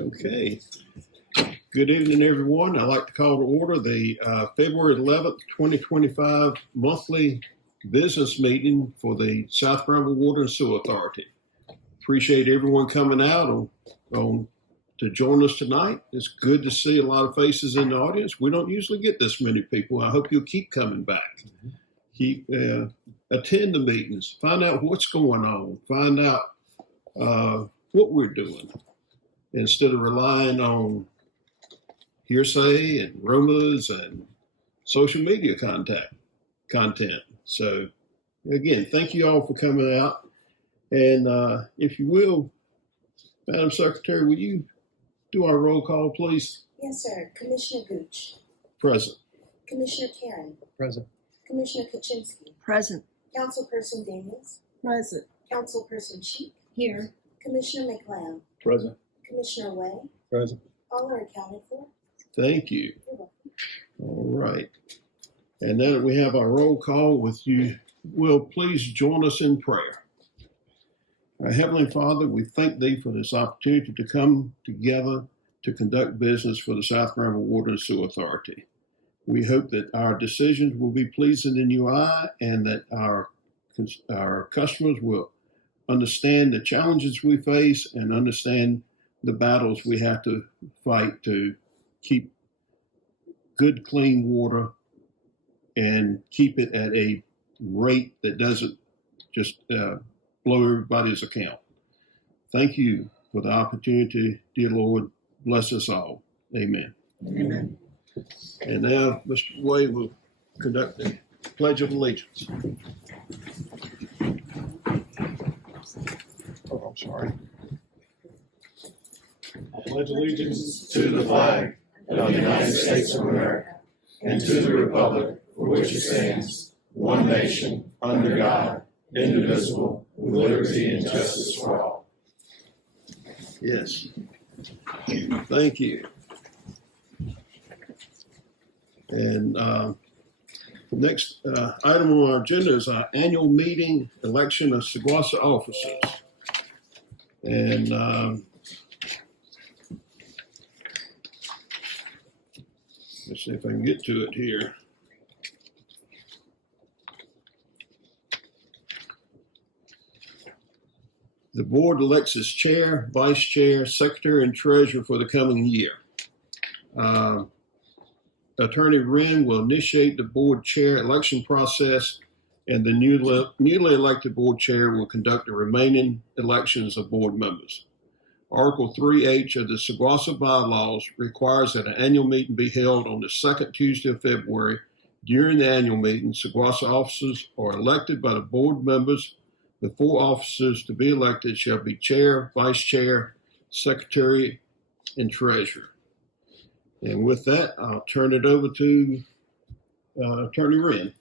Okay. Good evening, everyone. I'd like to call to order the February 11th, 2025 monthly business meeting for the South Granville Water and Sewer Authority. Appreciate everyone coming out to join us tonight. It's good to see a lot of faces in the audience. We don't usually get this many people. I hope you'll keep coming back. Attend the meetings. Find out what's going on. Find out what we're doing instead of relying on hearsay and rumors and social media content. So again, thank you all for coming out. And if you will, Madam Secretary, will you do our roll call, please? Yes, sir. Commissioner Gooch. Present. Commissioner Karen. Present. Commissioner Kaczynski. Present. Councilperson Daniels. Present. Councilperson Cheek. Here. Commissioner McLeod. Present. Commissioner Way. Present. All are accounted for. Thank you. You're welcome. All right. And now that we have our roll call with you, will please join us in prayer. Our Heavenly Father, we thank Thee for this opportunity to come together to conduct business for the South Granville Water and Sewer Authority. We hope that our decisions will be pleasing in Your eye and that our customers will understand the challenges we face and understand the battles we have to fight to keep good, clean water and keep it at a rate that doesn't just blow everybody's account. Thank you for the opportunity, dear Lord. Bless us all. Amen. Amen. And now Mr. Wade will conduct the Pledge of Allegiance. Oh, I'm sorry. I pledge allegiance to the flag of the United States of America and to the republic for which it stands, one nation, under God, indivisible, with liberty and justice for all. Yes. Thank you. And next item on our agenda is our annual meeting election of SGWASA officers. And let's see if I can get to it here. The board elects its chair, vice chair, secretary, and treasurer for the coming year. Attorney Wren will initiate the board chair election process, and the newly elected board chair will conduct the remaining elections of board members. Article 3H of the SGWASA bylaws requires that an annual meeting be held on the second Tuesday of February. During the annual meeting, SGWASA officers are elected by the board members. The 4 officers to be elected shall be chair, vice chair, secretary, and treasurer. And with that, I'll turn it over to Attorney Wren.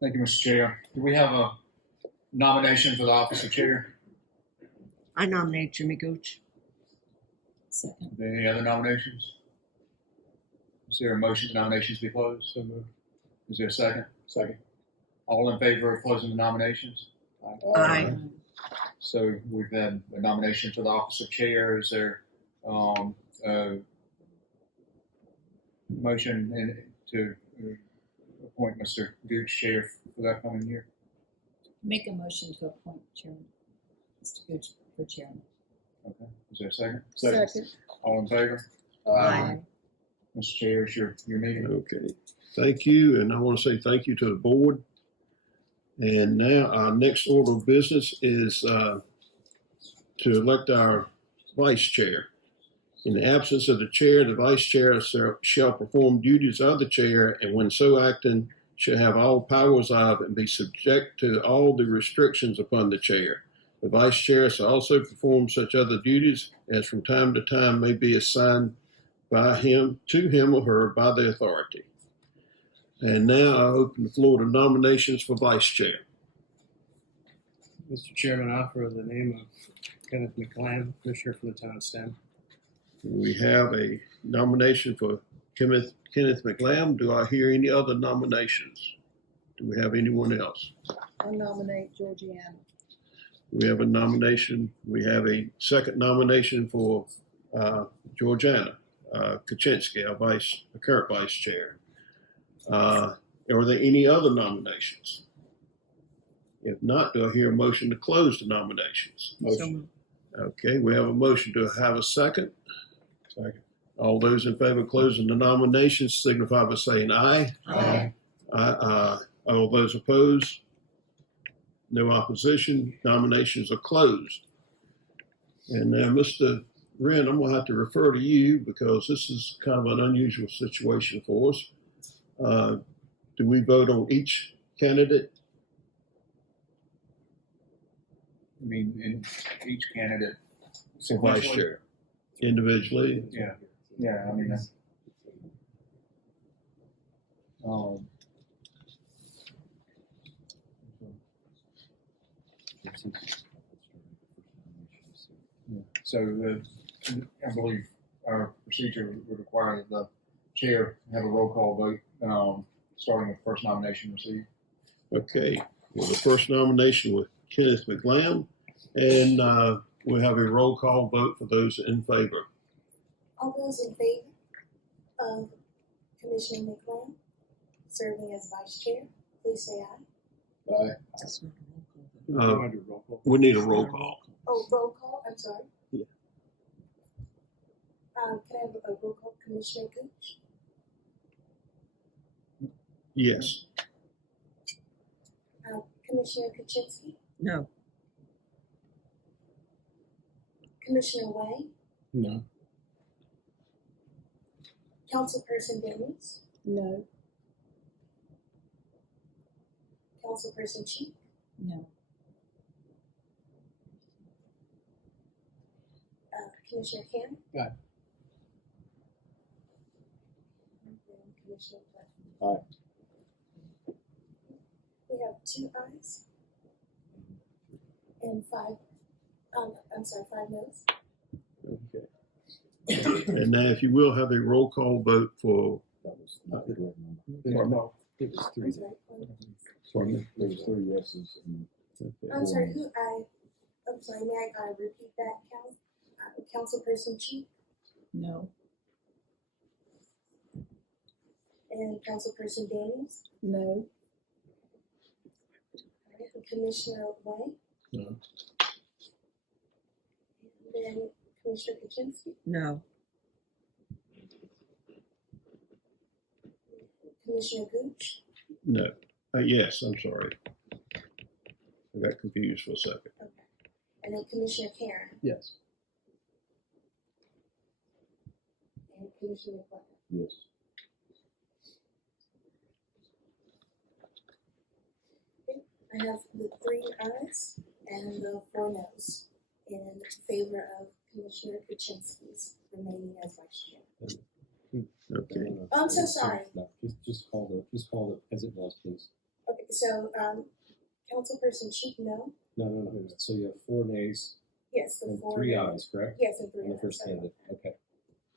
Thank you, Mr. Chair. Do we have a nomination for the office of chair? I nominate Jimmy Gooch. Second. Any other nominations? Is there a motion the nominations be closed? So moved. Is there a second? Second. All in favor of closing the nominations? Aye. So we've had a nomination for the office of chair. Is there a motion to appoint Mr. Gooch chair for that coming year? Make a motion to appoint Chairman, Mr. Gooch for chairman. Okay. Is there a second? Second. All in favor? Aye. Mr. Chair, it's your meeting. Okay. Thank you. And I want to say thank you to the board. And now our next order of business is to elect our vice chair. In the absence of the chair, the vice chair shall perform duties of the chair, and when so acting, shall have all powers of and be subject to all the restrictions upon the chair. The vice chair shall also perform such other duties as from time to time may be assigned by him, to him or her, by the authority. And now I open the floor to nominations for vice chair. Mr. Chairman, I offer the name of Kenneth McLeod, Commissioner for the Town of Stem. We have a nomination for Kenneth McLeod. Do I hear any other nominations? Do we have anyone else? I nominate Georgiana. We have a nomination. We have a second nomination for Georgiana Kaczynski, our current vice chair. Are there any other nominations? If not, do I hear a motion to close the nominations? So moved. Okay, we have a motion to have a second. Second. All those in favor of closing the nominations signify by saying aye. Aye. All those opposed? No opposition. Nominations are closed. And now, Mr. Wren, I'm going to have to refer to you because this is kind of an unusual situation for us. Do we vote on each candidate? I mean, in each candidate. For vice sequentially? chair? Individually? Yeah, yeah, I mean, so I believe our procedure would require that the chair have a roll call vote, starting with first nomination received. Okay, well, the first nomination was Kenneth McLam, and we'll have a roll call vote for those in favor. All those in favor of Commissioner McLean serving as vice chair, please say aye. That's not a roll call. Want to do roll call? We need a roll call. Oh, roll call, I'm sorry. Yeah. Can I have a roll call, Commissioner Gooch? Yes. Commissioner Kaczynski? No. Commissioner Way? No. Councilperson Daniels? No. Councilperson Cheek? No. Commissioner Cannon? Aye. And then Commissioner Platt. Aye. We have 2 ayes and 5, I'm sorry, 5 noes. Okay. And now, if you will, have a roll call vote for, That was not the correct number. No, it was I'm three. sorry, Sorry, there was 3 yeses and I'm sorry, I'm sorry, may I repeat that, Councilperson Cheek No. and Councilperson Daniels? No. Commissioner Way? No. And then Commissioner Kaczynski? No. Commissioner Gooch? no. Yes, I'm sorry. I got confused for a second. Okay. And then Commissioner Karen Yes. and Commissioner McLeod. yes. I have the 3 ayes and the 4 noes in favor of Commissioner Kaczynski's remaining as vice chair. Okay. Oh, I'm so sorry. No, just call it as it was, please. Okay, so, Councilperson Cheek, no? No. So you have 4 nays Yes, the and 4. 3 ayes, correct? Yes, and 3 On the ayes. first sorry. candidate, okay.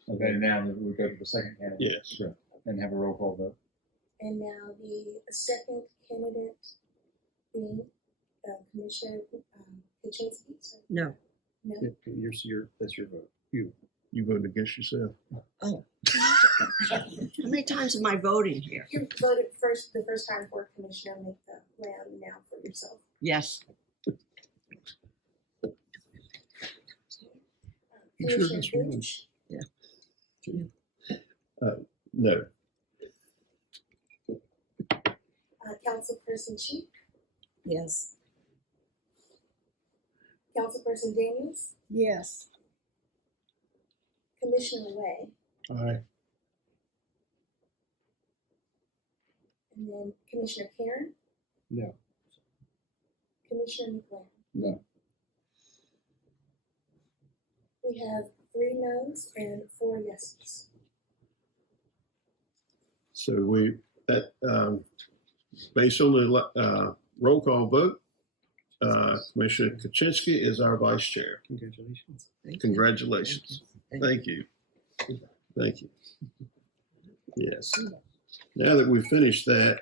Okay, now we go to the second candidate Yes. and have a roll call vote. And now the second candidate being Commissioner Kaczynski, sorry. No. No? That's your vote. You voted against yourself? Oh. How many times am I voting here? You voted the first time for Commissioner McLeod, now for yourself. Yes. You sure Commissioner this one? Gooch, No. Councilperson Cheek, Yes. Councilperson Daniels, Yes. Commissioner Way, Aye. and then Commissioner Karen, No. Commissioner McLeod. No. We have 3 noes and 4 yeses. So based on the roll call vote, Commissioner Kaczynski is our vice chair. Congratulations. Thank you. Congratulations. Thank you. Thank you. Yes. Now that we've finished that,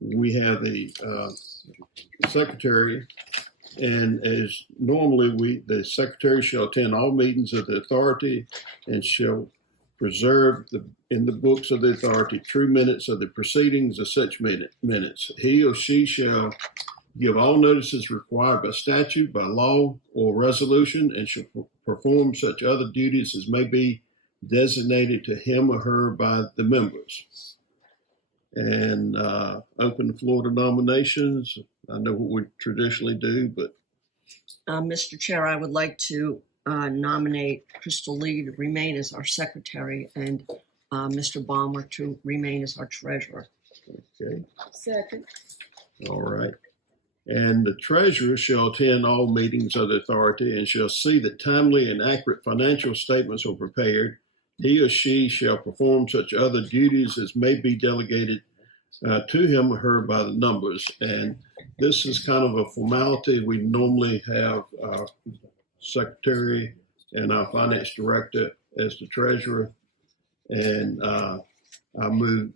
we have the secretary And as normally, the secretary shall attend all meetings of the authority and shall preserve in the books of the authority true minutes of the proceedings of such minutes. He or she shall give all notices required by statute, by law, or resolution, and shall perform such other duties as may be designated to him or her by the members. And open the floor to nominations. I know what we traditionally do, but Mr. Chair, I would like to nominate Crystal Lee to remain as our secretary and Mr. Balmer to remain as our treasurer. okay, Second. all right. And the treasurer shall attend all meetings of the authority and shall see that timely and accurate financial statements are prepared. He or she shall perform such other duties as may be delegated to him or her by the numbers. And this is kind of a formality. We normally have our secretary and our finance director as the treasurer. And I move,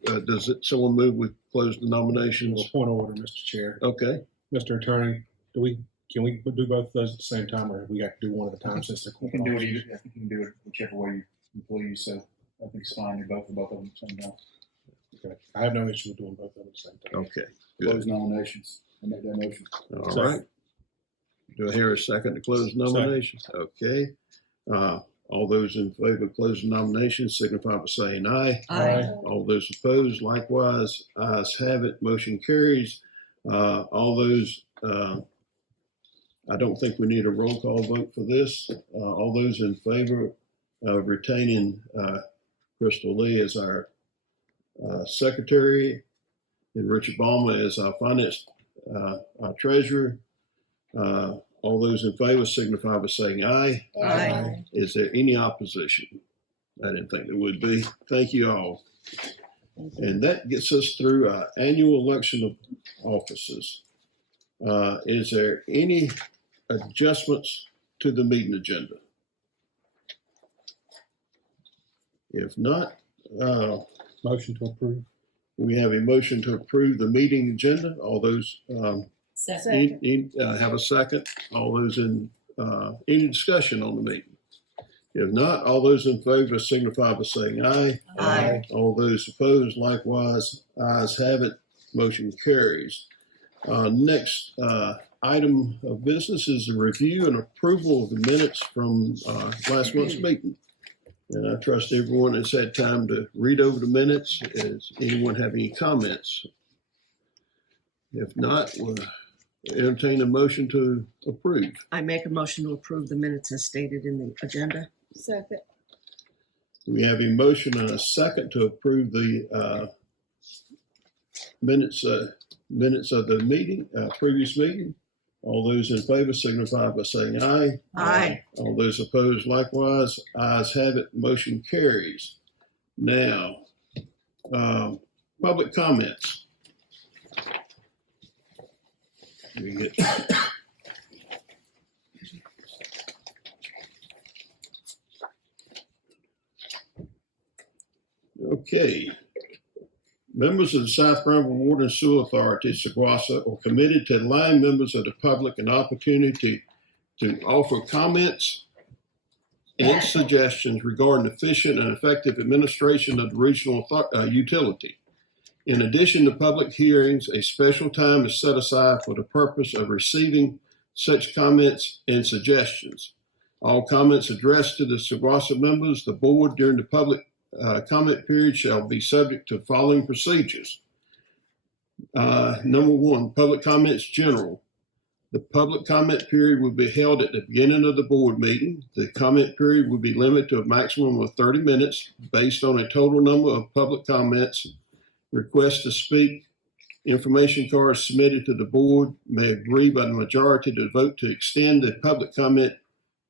someone move we close the nominations? Point of order, Mr. Chair. Okay. Mr. Attorney, can we do both of those at the same time, or we have to do one at a time since they're You can do it either, I think you can do it whichever way you please, so I think it's fine, do both of them at the same time. Okay. I have no issue with doing both of them at the same time. Okay. Close nominations, I make that motion. All Second. right. Do I hear a second to close nominations? Okay. All those in favor of closing nominations signify by saying aye. Aye. All those opposed, likewise. Ayes have it. Motion carries. All those, I don't think we need a roll call vote for this. All those in favor of retaining Crystal Lee as our secretary and Richard Balmer as our finance, our treasurer. All those in favor signify by saying aye. Aye. Is there any opposition? I didn't think there would be. Thank you all. And that gets us through our annual election of officers. Is there any adjustments to the meeting agenda? If not, Motion to approve. we have a motion to approve the meeting agenda. All those Second. have a second. All those in any discussion on the meeting? If not, all those in favor signify by saying aye. Aye. All those opposed, likewise. Ayes have it. Motion carries. Next item of business is the review and approval of the minutes from last month's meeting. And I trust everyone has had time to read over the minutes. Does anyone have any comments? If not, we'll entertain a motion to approve. I make a motion to approve the minutes as stated in the agenda. Second. We have a motion and a second to approve the minutes of the meeting, previous meeting. All those in favor signify by saying aye. Aye. All those opposed, likewise. Ayes have it. Motion carries. Now, public comments. We get okay. Members of the South Granville Water and Sewer Authority, SGWASA, are committed to allowing members of the public an opportunity to offer comments and suggestions regarding efficient and effective administration of the regional utility. In addition to public hearings, a special time is set aside for the purpose of receiving such comments and suggestions. All comments addressed to the SGWASA members, the board during the public comment period shall be subject to following procedures. Number one, public comments general. The public comment period will be held at the beginning of the board meeting. The comment period will be limited to a maximum of 30 minutes based on a total number of public comments. Requests to speak, information cards submitted to the board may agree by the majority to vote to extend the public comment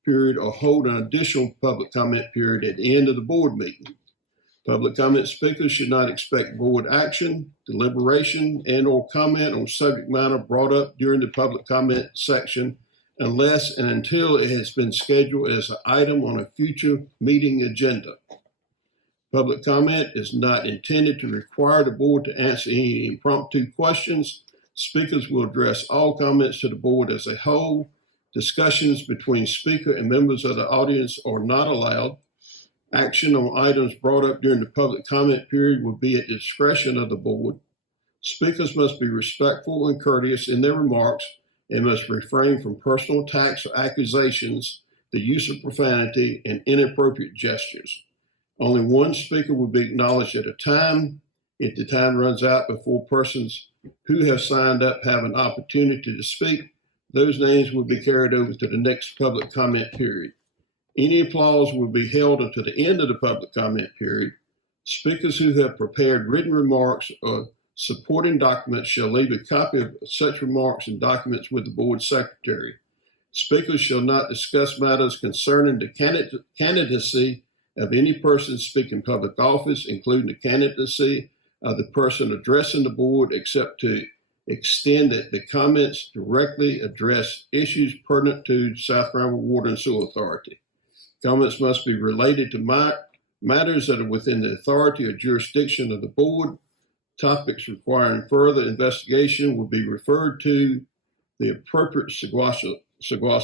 period or hold an additional public comment period at the end of the board meeting. Public comment speakers should not expect board action, deliberation, and/or comment on subject matter brought up during the public comment section unless and until it has been scheduled as an item on a future meeting agenda. Public comment is not intended to require the board to answer any impromptu questions Speakers will address all comments to the board as a whole. Discussions between speaker and members of the audience are not allowed. Action on items brought up during the public comment period will be at the discretion of the board. Speakers must be respectful and courteous in their remarks and must refrain from personal attacks or accusations, the use of profanity, and inappropriate gestures. Only one speaker will be acknowledged at a time. If the time runs out before persons who have signed up have an opportunity to speak, those names will be carried over to the next public comment period. Any applause will be held until the end of the public comment period. Speakers who have prepared written remarks or supporting documents shall leave a copy of such remarks and documents with the board secretary. Speakers shall not discuss matters concerning the candidacy of any person seeking public office, including the candidacy of the person addressing the board, except to extend that the comments directly address issues pertinent to South Carolina Water and Sewer Authority. Comments must be related to matters that are within the authority or jurisdiction of the board. Topics requiring further investigation will be referred to the appropriate SGWASA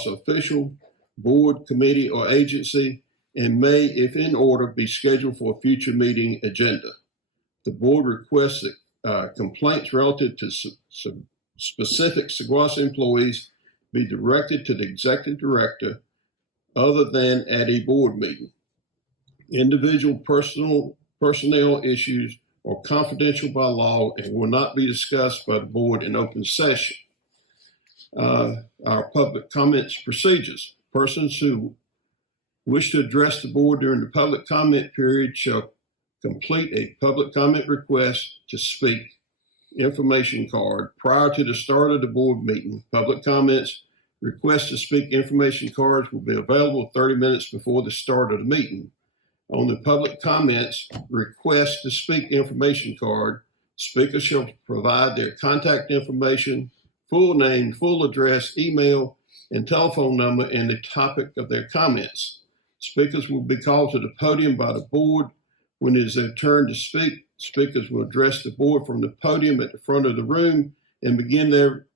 official, board, committee, or agency, and may, if in order, be scheduled for a future meeting agenda. The board requests that complaints relative to specific SGWASA employees be directed to the executive director other than at a board meeting. Individual personnel issues are confidential by law and will not be discussed by the board in open session. Our public comments procedures. Persons who wish to address the board during the public comment period shall complete a public comment request to speak information card prior to the start of the board meeting. Public comments request to speak information cards will be available 30 minutes before the start of the meeting. On the public comments request to speak information card, speakers shall provide their contact information, full name, full address, email, and telephone number, and the topic of their comments. Speakers will be called to the podium by the board. When it is their turn to speak, speakers will address the board from the podium at the front of the room and begin their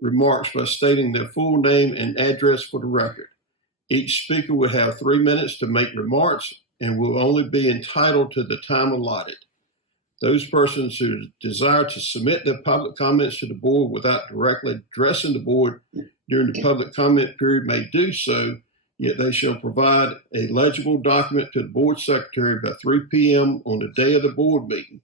remarks by stating their full name and address for the record. Each speaker will have 3 minutes to make remarks and will only be entitled to the time allotted. Those persons who desire to submit their public comments to the board without directly addressing the board during the public comment period may do so, yet they shall provide a legible document to the board secretary by 3 p.m. on the day of the board meeting.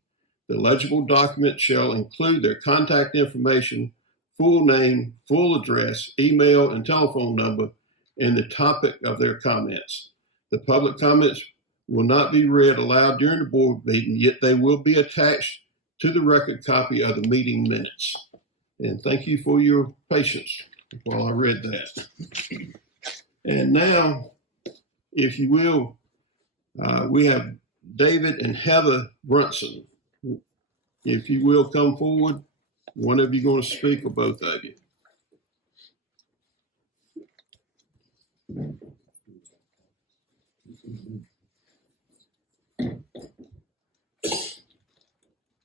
The legible document shall include their contact information, full name, full address, email, and telephone number, and the topic of their comments. The public comments will not be read aloud during the board meeting, yet they will be attached to the record copy of the meeting minutes. And thank you for your patience while I read that. And now, if you will, we have David and Heather Brunson. If you will come forward, one of you going to speak or both of you?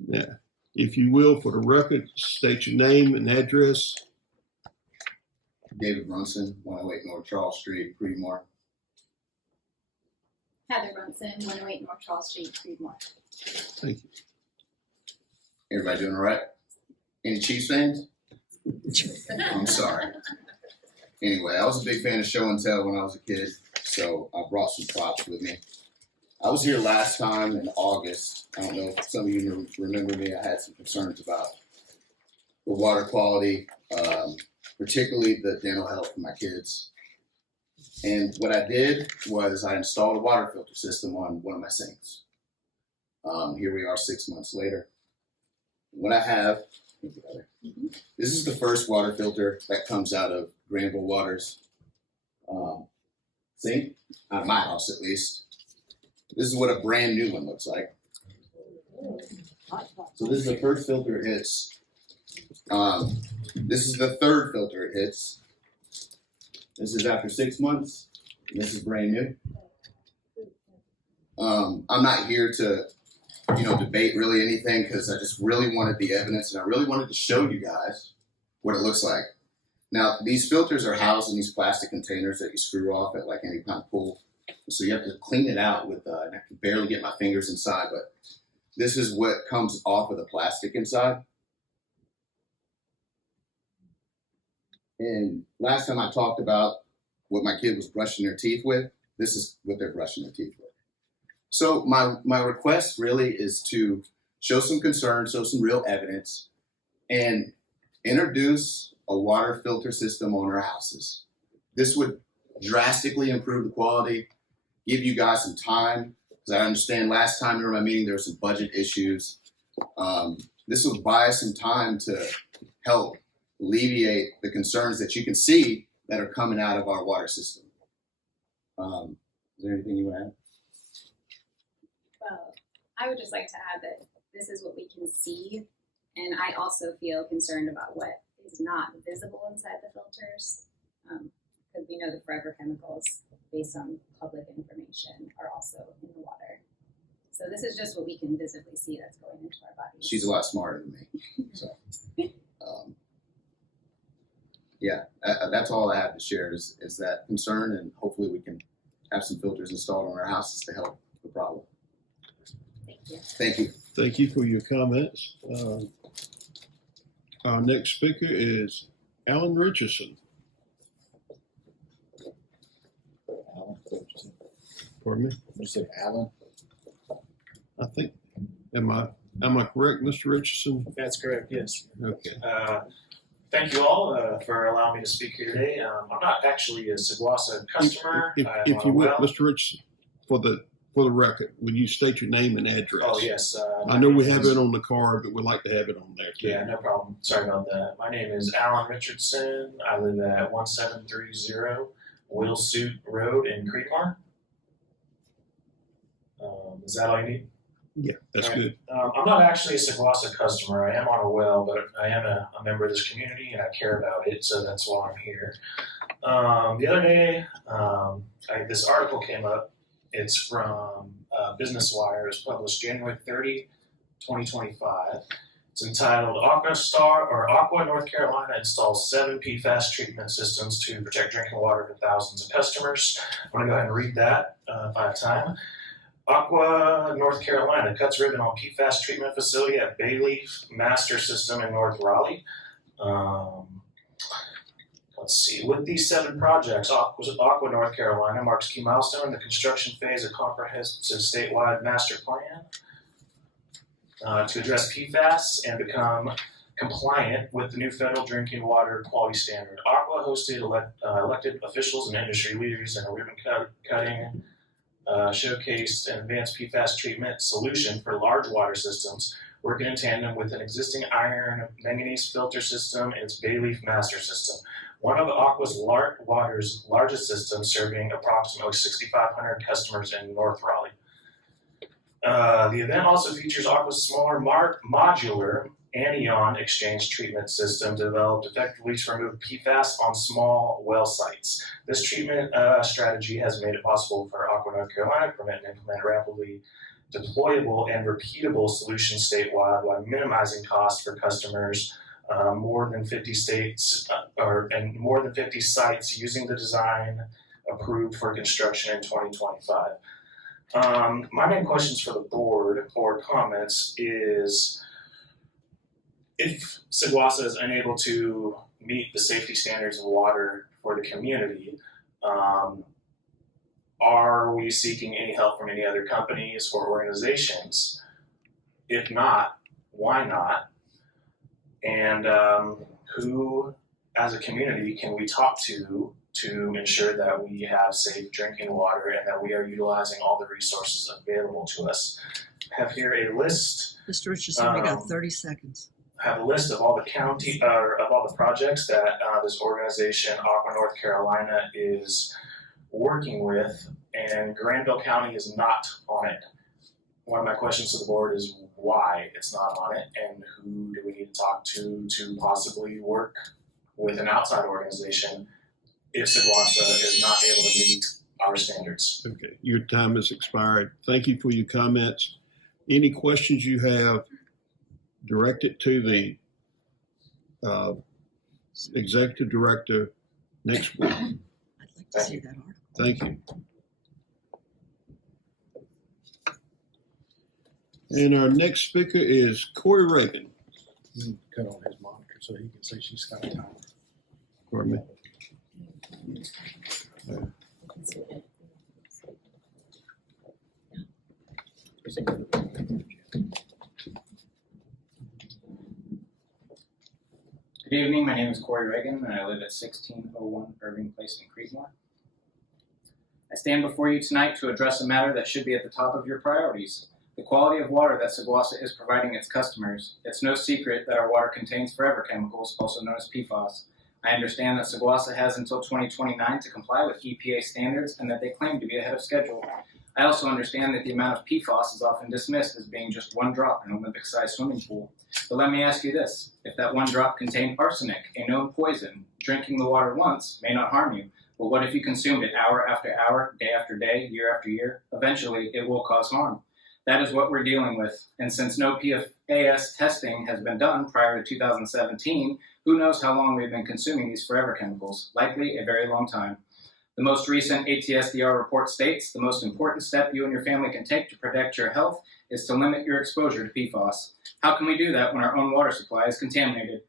Yeah. If you will, for the record, state your name and address. David Brunson, 108 North Charles Street, Creedmoor. Heather Brunson, 108 North Charles Street, Creedmoor. Thank you. Everybody doing all right? Any Chiefs fans? I'm sorry. Anyway, I was a big fan of show and tell when I was a kid, so I brought some props with me. I was here last time in August. I don't know if some of you remember me. I had some concerns about the water quality, particularly the dental health for my kids. And what I did was I installed a water filter system on one of my sinks. Here we are 6 months later. What I have, this is the first water filter that comes out of Granville Water's sink, out of my house at least. This is what a brand new one looks like. So this is the first filter it hits. This is the third filter it hits. This is after 6 months, and this is brand new. I'm not here to, debate really anything because I just really wanted the evidence and I really wanted to show you guys what it looks like. Now, these filters are housed in these plastic containers that you screw off at like any kind of pool. So you have to clean it out with, and I can barely get my fingers inside, but this is what comes off of the plastic inside. And last time I talked about what my kid was brushing their teeth with, this is what they're brushing their teeth with. So my request really is to show some concern, show some real evidence, and introduce a water filter system on our houses. This would drastically improve the quality, give you guys some time, because I understand last time during my meeting there were some budget issues. This will buy us some time to help alleviate the concerns that you can see that are coming out of our water system. Is there anything you want to add? Well, I would just like to add that this is what we can see, and I also feel concerned about what is not visible inside the filters, because we know the forever chemicals, based on public information, are also in the water. So this is just what we can visibly see that's going into our bodies. She's a lot smarter than me. So, yeah, that's all I have to share is that concern, and hopefully we can have some filters installed on our houses to help the problem. Thank you. Thank you. Thank you for your comments. Our next speaker is Alan Richardson. Alan Richardson. Pardon me? You said Alan? I think, am I correct, Mr. Richardson? That's correct, yes. Okay. Thank you all for allowing me to speak here today. I'm not actually a SGWASA customer. If you would, Mr. Richardson, for the record, would you state your name and address? Oh, yes. I know we have it on the card, but we'd like to have it on there too. Yeah, no problem. Sorry about that. My name is Alan Richardson. I live at 1730 Willsuit Road in Creedmoor. Is that all you need? Yeah, that's All right. good. I'm not actually a SGWASA customer. I am on a well, but I am a member of this community and I care about it, so that's why I'm here. The other day, this article came up. It's from Business Wire. It was published January 30, 2025. It's entitled Aqua North Carolina installs 7 PFAS treatment systems to protect drinking water for thousands of customers. I'm going to go ahead and read that if I have time. Aqua North Carolina cuts ribbon on PFAS treatment facility at Bayleaf Master System in North Raleigh. Let's see. With these 7 projects, Aqua North Carolina marks key milestone in the construction phase of comprehensive statewide master plan to address PFAS and become compliant with the new federal drinking water quality standard. Aqua hosted elected officials and industry leaders in a ribbon cutting showcased an advanced PFAS treatment solution for large water systems, working in tandem with an existing iron manganese filter system and its Bayleaf Master System. One of Aqua's water's largest systems, serving approximately 6,500 customers in North Raleigh. The event also features Aqua's smaller modular anion exchange treatment system developed effectively to remove PFAS on small well sites. This treatment strategy has made it possible for Aqua North Carolina to permit and implement rapidly deployable and repeatable solutions statewide while minimizing costs for customers. More than 50 states and more than 50 sites using the design approved for construction in 2025. My main questions for the board or comments is, if SGWASA is unable to meet the safety standards of water for the community, are we seeking any help from any other companies or organizations? If not, why not? And who, as a community, can we talk to ensure that we have safe drinking water and that we are utilizing all the resources available to us? I have here a list. Mr. Richardson, we got 30 seconds. I have a list of all the projects that this organization, Aqua North Carolina, is working with, and Granville County is not on it. One of my questions to the board is why it's not on it, and who do we need to talk to possibly work with an outside organization if SGWASA is not able to meet our standards. Okay, your time has expired. Thank you for your comments. Any questions you have, direct it to the executive director next week. I'd like to see that article. Thank you. And our next speaker is Corey Reagan. Cut on his monitor so he can say she's got time. Pardon me. Good evening, my name is Corey Reagan and I live at 1601 Irving Place in Creedmoor. I stand before you tonight to address a matter that should be at the top of your priorities, the quality of water that SGWASA is providing its customers. It's no secret that our water contains forever chemicals, also known as PFAS. I understand that SGWASA has until 2029 to comply with EPA standards and that they claim to be ahead of schedule. I also understand that the amount of PFAS is often dismissed as being just one drop in an Olympic-sized swimming pool. But let me ask you this, if that one drop contained arsenic, a known poison, drinking the water once may not harm you. But what if you consumed it hour after hour, day after day, year after year? Eventually, it will cause harm. That is what we're dealing with. And since no PFAS testing has been done prior to 2017, who knows how long we've been consuming these forever chemicals? Likely a very long time. The most recent ATSDR report states the most important step you and your family can take to protect your health is to limit your exposure to PFAS. How can we do that when our own water supply is contaminated?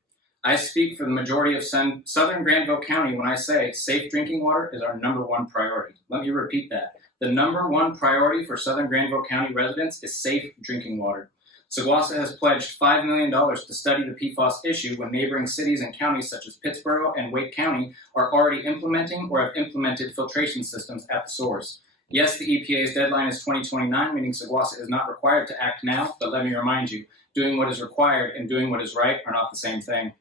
I speak for the majority of Southern Granville County when I say safe drinking water is our #1 priority. Let me repeat that. The #1 priority for Southern Granville County residents is safe drinking water. SGWASA has pledged $5 million to study the PFAS issue when neighboring cities and counties such as Pittsboro and Wake County are already implementing or have implemented filtration systems at the source. Yes, the EPA's deadline is 2029, meaning SGWASA is not required to act now, but let me remind you, doing what is required and doing what is right are not the same thing.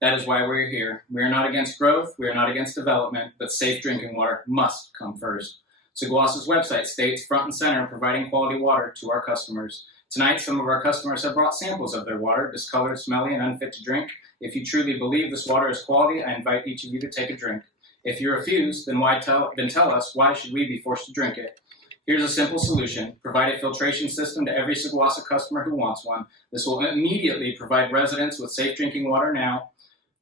That is why we're here. We are not against growth, we are not against development, but safe drinking water must come first. SGWASA's website states front and center providing quality water to our customers. Tonight, some of our customers have brought samples of their water, discolored, smelly, and unfit to drink. If you truly believe this water is quality, I invite each of you to take a drink. If you refuse, then tell us why should we be forced to drink it. Here's a simple solution. Provide a filtration system to every SGWASA customer who wants one. This will immediately provide residents with safe drinking water now,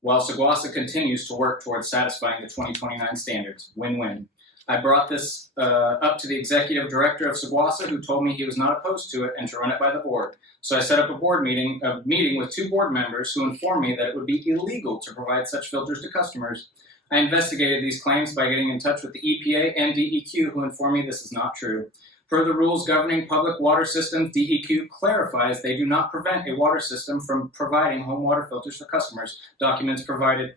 while SGWASA continues to work towards satisfying the 2029 standards. Win-win. I brought this up to the executive director of SGWASA, who told me he was not opposed to it and to run it by the board. So I set up a meeting with 2 board members who informed me that it would be illegal to provide such filters to customers. I investigated these claims by getting in touch with the EPA and DEQ, who informed me this is not true. Per the rules governing public water systems, DEQ clarifies they do not prevent a water system from providing home water filters for customers. Documents provided.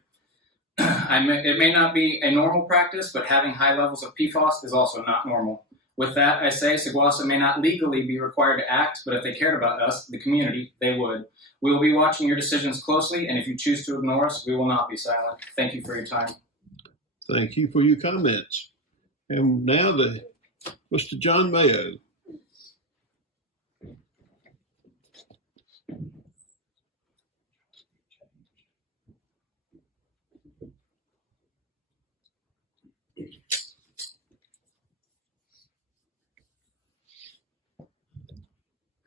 It may not be a normal practice, but having high levels of PFAS is also not normal. With that, I say SGWASA may not legally be required to act, but if they cared about us, the community, they would. We will be watching your decisions closely, and if you choose to ignore us, we will not be silent. Thank you for your time. Thank you for your comments. And now Mr. John Mayo.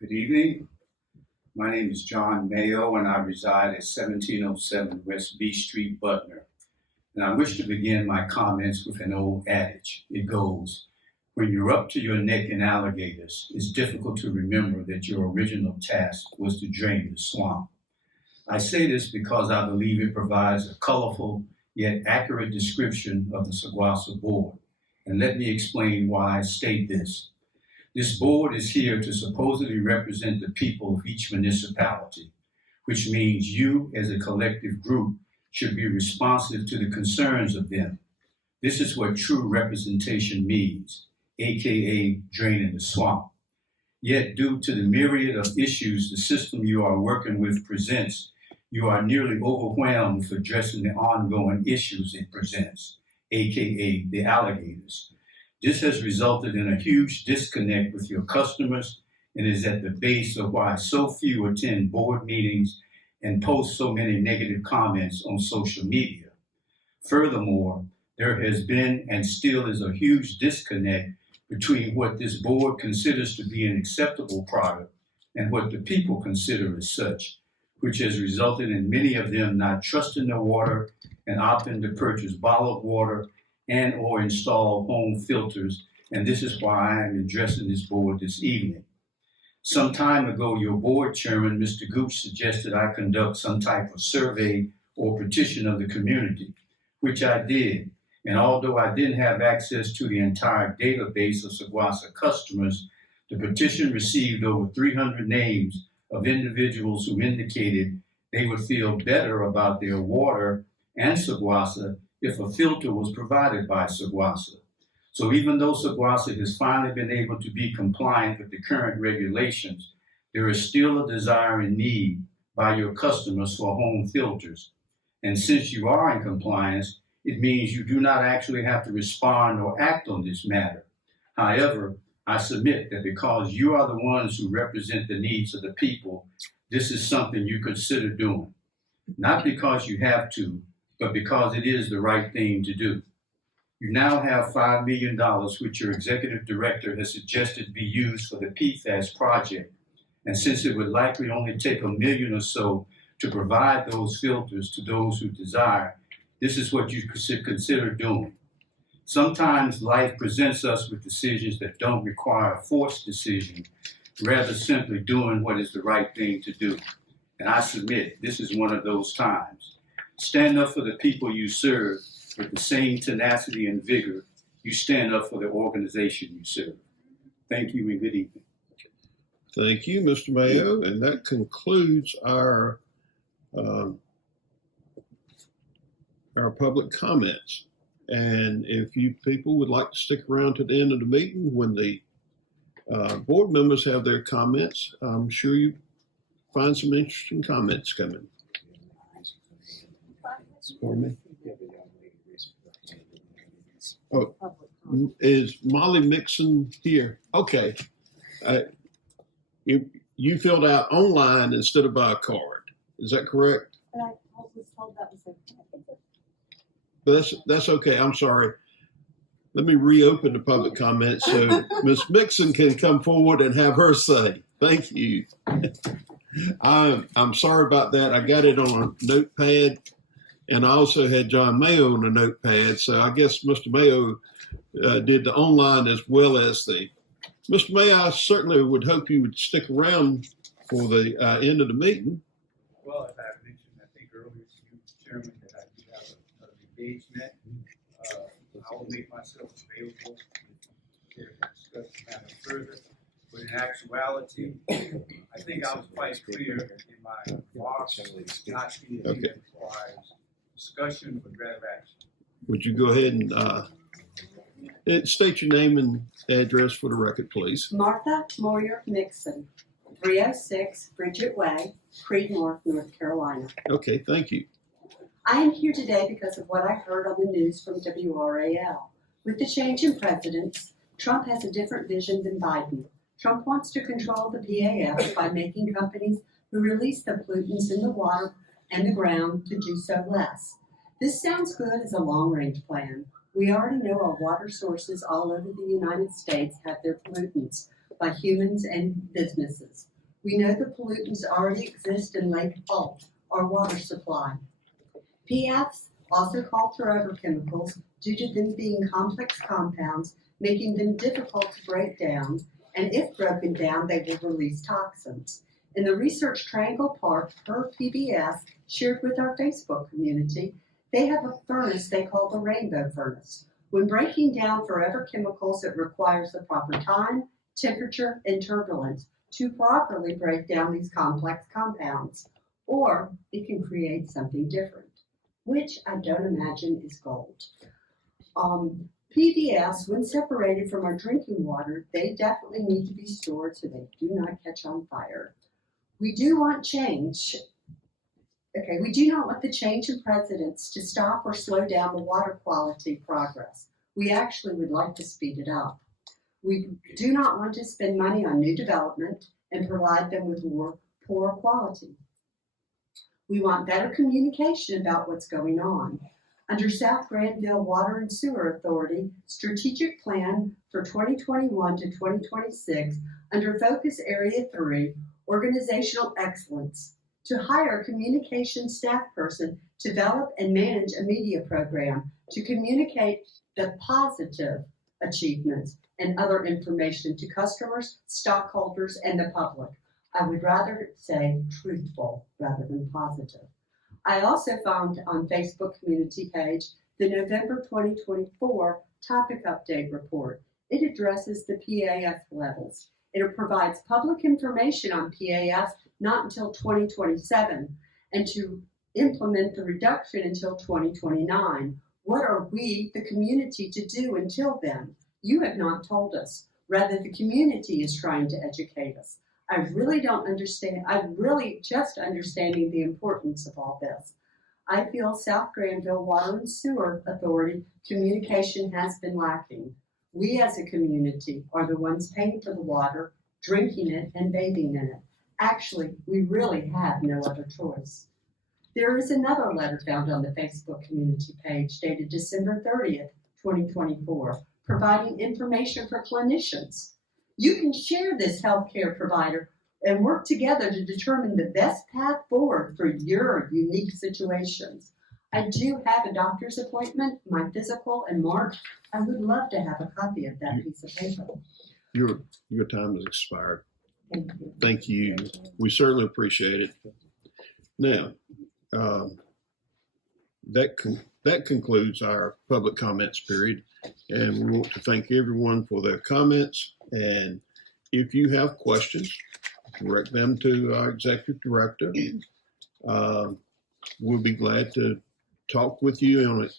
Good evening. My name is John Mayo and I reside at 1707 West B Street, Butner. And I wish to begin my comments with an old adage. It goes, when you're up to your neck in alligators, it's difficult to remember that your original task was to drain the swamp. I say this because I believe it provides a colorful yet accurate description of the SGWASA board. And let me explain why I state this. This board is here to supposedly represent the people of each municipality, which means you as a collective group should be responsive to the concerns of them. This is what true representation means, aka draining the swamp. Yet due to the myriad of issues the system you are working with presents, you are nearly overwhelmed with addressing the ongoing issues it presents, aka the alligators. This has resulted in a huge disconnect with your customers and is at the base of why so few attend board meetings and post so many negative comments on social media. Furthermore, there has been and still is a huge disconnect between what this board considers to be an acceptable product and what the people consider as such. which has resulted in many of them not trusting their water and opting to purchase bottled water and or install home filters. And this is why I am addressing this board this evening. Some time ago, your board chairman, Mr. Gooch, suggested I conduct some type of survey or petition of the community, which I did. And although I didn't have access to the entire database of SGWASA customers, the petition received over 300 names of individuals who indicated they would feel better about their water and SGWASA if a filter was provided by SGWASA. So even though SGWASA has finally been able to be compliant with the current regulations, there is still a desire and need by your customers for home filters. And since you are in compliance, it means you do not actually have to respond or act on this matter. However, I submit that because you are the ones who represent the needs of the people, this is something you consider doing. Not because you have to, but because it is the right thing to do. You now have $5 million, which your executive director has suggested be used for the PFAS project. And since it would likely only take $1 million or so to provide those filters to those who desire, this is what you should consider doing. Sometimes life presents us with decisions that don't require a forced decision, rather simply doing what is the right thing to do. And I submit this is one of those times. Stand up for the people you serve with the same tenacity and vigor you stand up for the organization you serve. Thank you and good evening. Thank you, Mr. Mayo. And that concludes our public comments. And if you people would like to stick around to the end of the meeting when the board members have their comments, I'm sure you find some interesting comments coming. Pardon me? Oh, is Molly Mixon here? Okay. You filled out online instead of by a card. Is that correct? But I was told that was okay. But that's okay. I'm sorry. Let me reopen the public comments so Ms. Mixon can come forward and have her say. Thank you. I'm sorry about that. I got it on a notepad, and I also had John Mayo on a notepad. So I guess Mr. Mayo did the online as well as the. Mr. Mayo, I certainly would hope you would stick around for the end of the meeting. Well, as I mentioned, I think earlier to you, Chairman, that I do have an engagement. I will make myself available to discuss the matter further. But in actuality, I think I was quite clear in my remarks. It's not anything that requires discussion, but rather action. Would you go ahead and state your name and address for the record, please? Martha Moyer Mixon, 306 Bridget Way, Creedmoor, North Carolina. Okay, thank you. I am here today because of what I heard on the news from WRAL. With the change in presidents, Trump has a different vision than Biden. Trump wants to control the PAF by making companies who release the pollutants in the water and the ground to do so less. This sounds good as a long-range plan. We already know our water sources all over the United States have their pollutants by humans and businesses. We know the pollutants already exist in Lake Holt, our water supply. PFAS, also called forever chemicals, due to them being complex compounds, making them difficult to break down, and if broken down, they will release toxins. In the Research Triangle Park, per PBS, shared with our Facebook community, they have a furnace they call the rainbow furnace. When breaking down forever chemicals, it requires the proper time, temperature, and turbulence to properly break down these complex compounds, or it can create something different, which I don't imagine is gold. PBS, when separated from our drinking water, they definitely need to be stored so they do not catch on fire. We do want change. Okay, we do not want the change in presidents to stop or slow down the water quality progress. We actually would like to speed it up. We do not want to spend money on new development and provide them with poor quality. We want better communication about what's going on. Under South Granville Water and Sewer Authority Strategic Plan for 2021 to 2026, under Focus Area 3, Organizational Excellence, to hire a communication staff person to develop and manage a media program to communicate the positive achievements and other information to customers, stockholders, and the public. I would rather say truthful rather than positive. I also found on Facebook community page the November 2024 topic update report. It addresses the PAF levels. It provides public information on PAF not until 2027 and to implement the reduction until 2029. What are we, the community, to do until then? You have not told us. Rather, the community is trying to educate us. I really don't understand. I'm really just understanding the importance of all this. I feel South Granville Water and Sewer Authority communication has been lacking. We as a community are the ones paying for the water, drinking it, and bathing in it. Actually, we really have no other choice. There is another letter found on the Facebook community page dated December 30th, 2024, providing information for clinicians. You can share this healthcare provider and work together to determine the best path forward for your unique situations. I do have a doctor's appointment, my physical in March. I would love to have a copy of that piece of paper. Your time has expired. Thank you. Thank you. We certainly appreciate it. Now, that concludes our public comments period, and we want to thank everyone for their comments. And if you have questions, direct them to our executive director. We'll be glad to talk with you on it.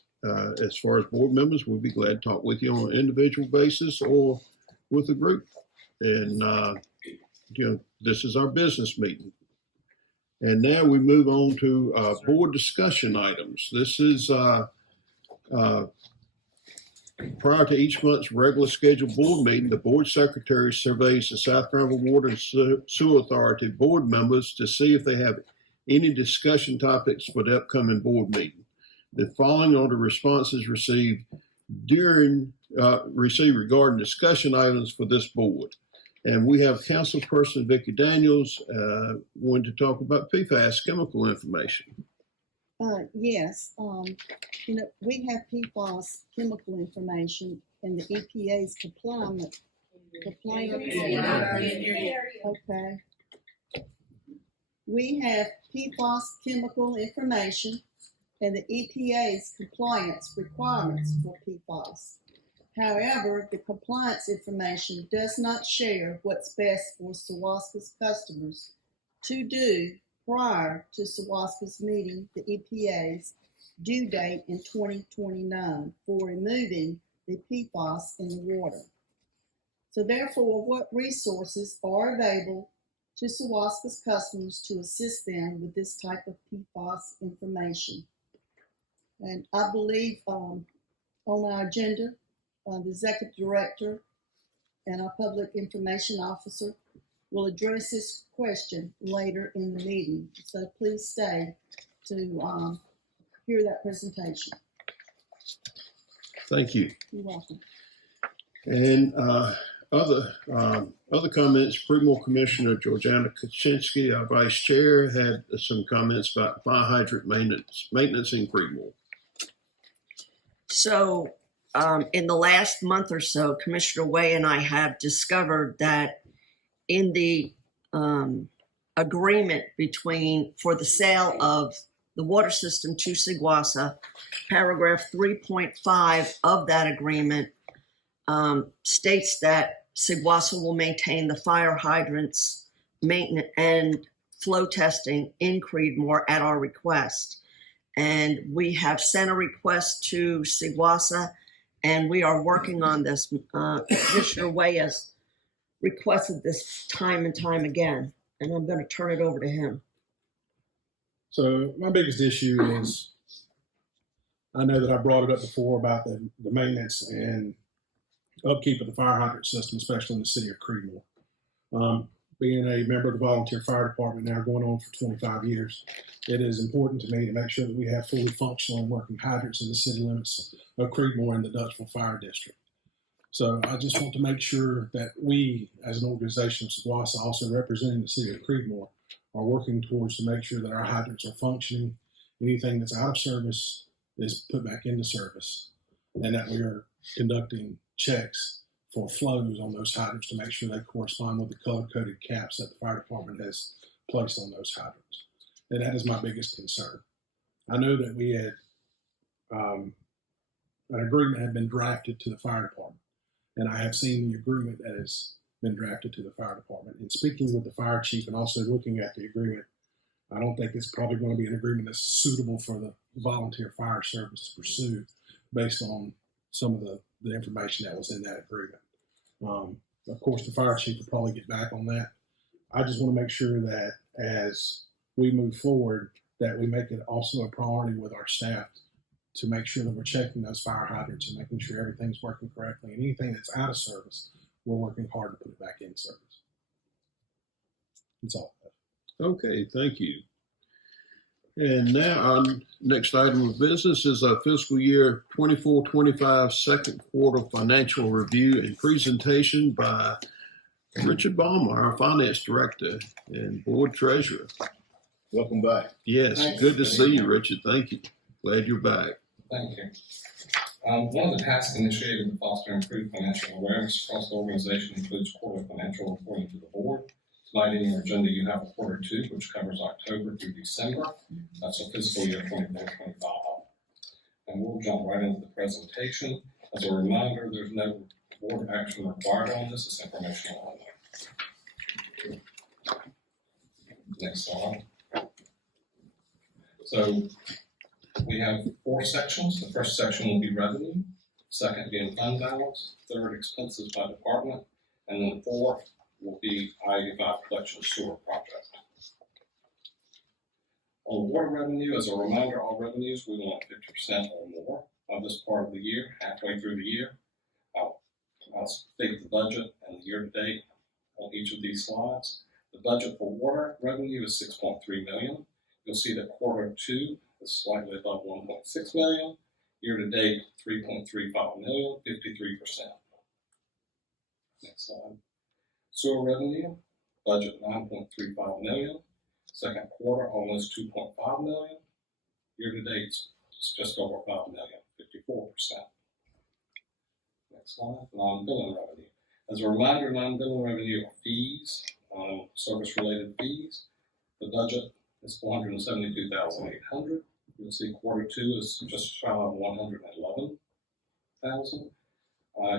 As far as board members, we'll be glad to talk with you on an individual basis or with a group. And this is our business meeting. And now we move on to board discussion items. This is prior to each month's regular scheduled board meeting, the board secretary surveys the South Granville Water and Sewer Authority board members to see if they have any discussion topics for the upcoming board meeting. The following are the responses received regarding discussion items for this board. And we have Councilperson Vicki Daniels wanting to talk about PFAS chemical information. Yes, we have PFAS chemical information and the EPA's compliance. Okay. We have PFAS chemical information and the EPA's compliance requirements for PFAS. However, the compliance information does not share what's best for SGWASA's customers to do prior to SGWASA's meeting the EPA's due date in 2029 for removing the PFAS in the water. So therefore, what resources are available to SGWASA's customers to assist them with this type of PFAS information? And I believe on our agenda, the executive director and our public information officer will address this question later in the meeting. So please stay to hear that presentation. Thank you. You're welcome. And other comments, Creedmoor Commissioner Georgiana Kaczynski, our vice chair, had some comments about fire hydrant maintenance in Creedmoor. So in the last month or so, Commissioner Way and I have discovered that in the agreement for the sale of the water system to SGWASA, paragraph 3.5 of that agreement states that SGWASA will maintain the fire hydrants maintenance and flow testing in Creedmoor at our request. And we have sent a request to SGWASA, and we are working on this. Commissioner Way has requested this time and time again, and I'm going to turn it over to him. So my biggest issue is, I know that I brought it up before about the maintenance and upkeep of the fire hydrant system, especially in the city of Creedmoor. Being a member of the volunteer fire department now going on for 25 years, it is important to me to make sure that we have fully functional and working hydrants in the city limits of Creedmoor and the Dutchville Fire District. So I just want to make sure that we, as an organization of SGWASA, also representing the city of Creedmoor, are working towards to make sure that our hydrants are functioning. Anything that's out of service is put back into service, and that we are conducting checks for flows on those hydrants to make sure they correspond with the color-coded caps that the fire department has placed on those hydrants. And that is my biggest concern. I know that we had an agreement had been drafted to the fire department, and I have seen the agreement that has been drafted to the fire department. And speaking with the fire chief and also looking at the agreement, I don't think it's probably going to be an agreement that's suitable for the volunteer fire service to pursue based on some of the information that was in that agreement. Of course, the fire chief will probably get back on that. I just want to make sure that as we move forward, that we make it also a priority with our staff to make sure that we're checking those fire hydrants and making sure everything's working correctly. And anything that's out of service, we're working hard to put it back in service. That's all. Okay, thank you. And now our next item of business is our fiscal year 24-25 second quarter financial review and presentation by Richard Ballmer, our finance director and board treasurer. Welcome back. Yes, good to see you, Richard. Thank you. Glad you're back. Thank you. One of the tasks initiated to foster improved financial awareness across the organization includes quarterly financial reporting to the board. Tonight in your agenda, you have a quarter two, which covers October through December. That's a fiscal year 24-25. And we'll jump right into the presentation. As a reminder, there's no board action required on this. It's informational only. Next slide. So we have 4 sections. The first section will be revenue, second being fund balance, third expenses by department, and then fourth will be I-85 collection sewer project. On water revenue, as a reminder, all revenues, we want 50% or more of this part of the year, halfway through the year. I'll state the budget and the year-to-date on each of these slides. The budget for water revenue is $6.3 million. You'll see that quarter two is slightly above $1.6 million. Year-to-date, $3.35 million, 53%. Next slide. Sewer revenue, budget $9.35 million. Second quarter, almost $2.5 million. Year-to-date, it's just over $5 million, 54%. Next slide, non-billing revenue. As a reminder, non-billing revenue are fees, service-related fees. The budget is $472,800. You'll see quarter two is just shy of $111,000.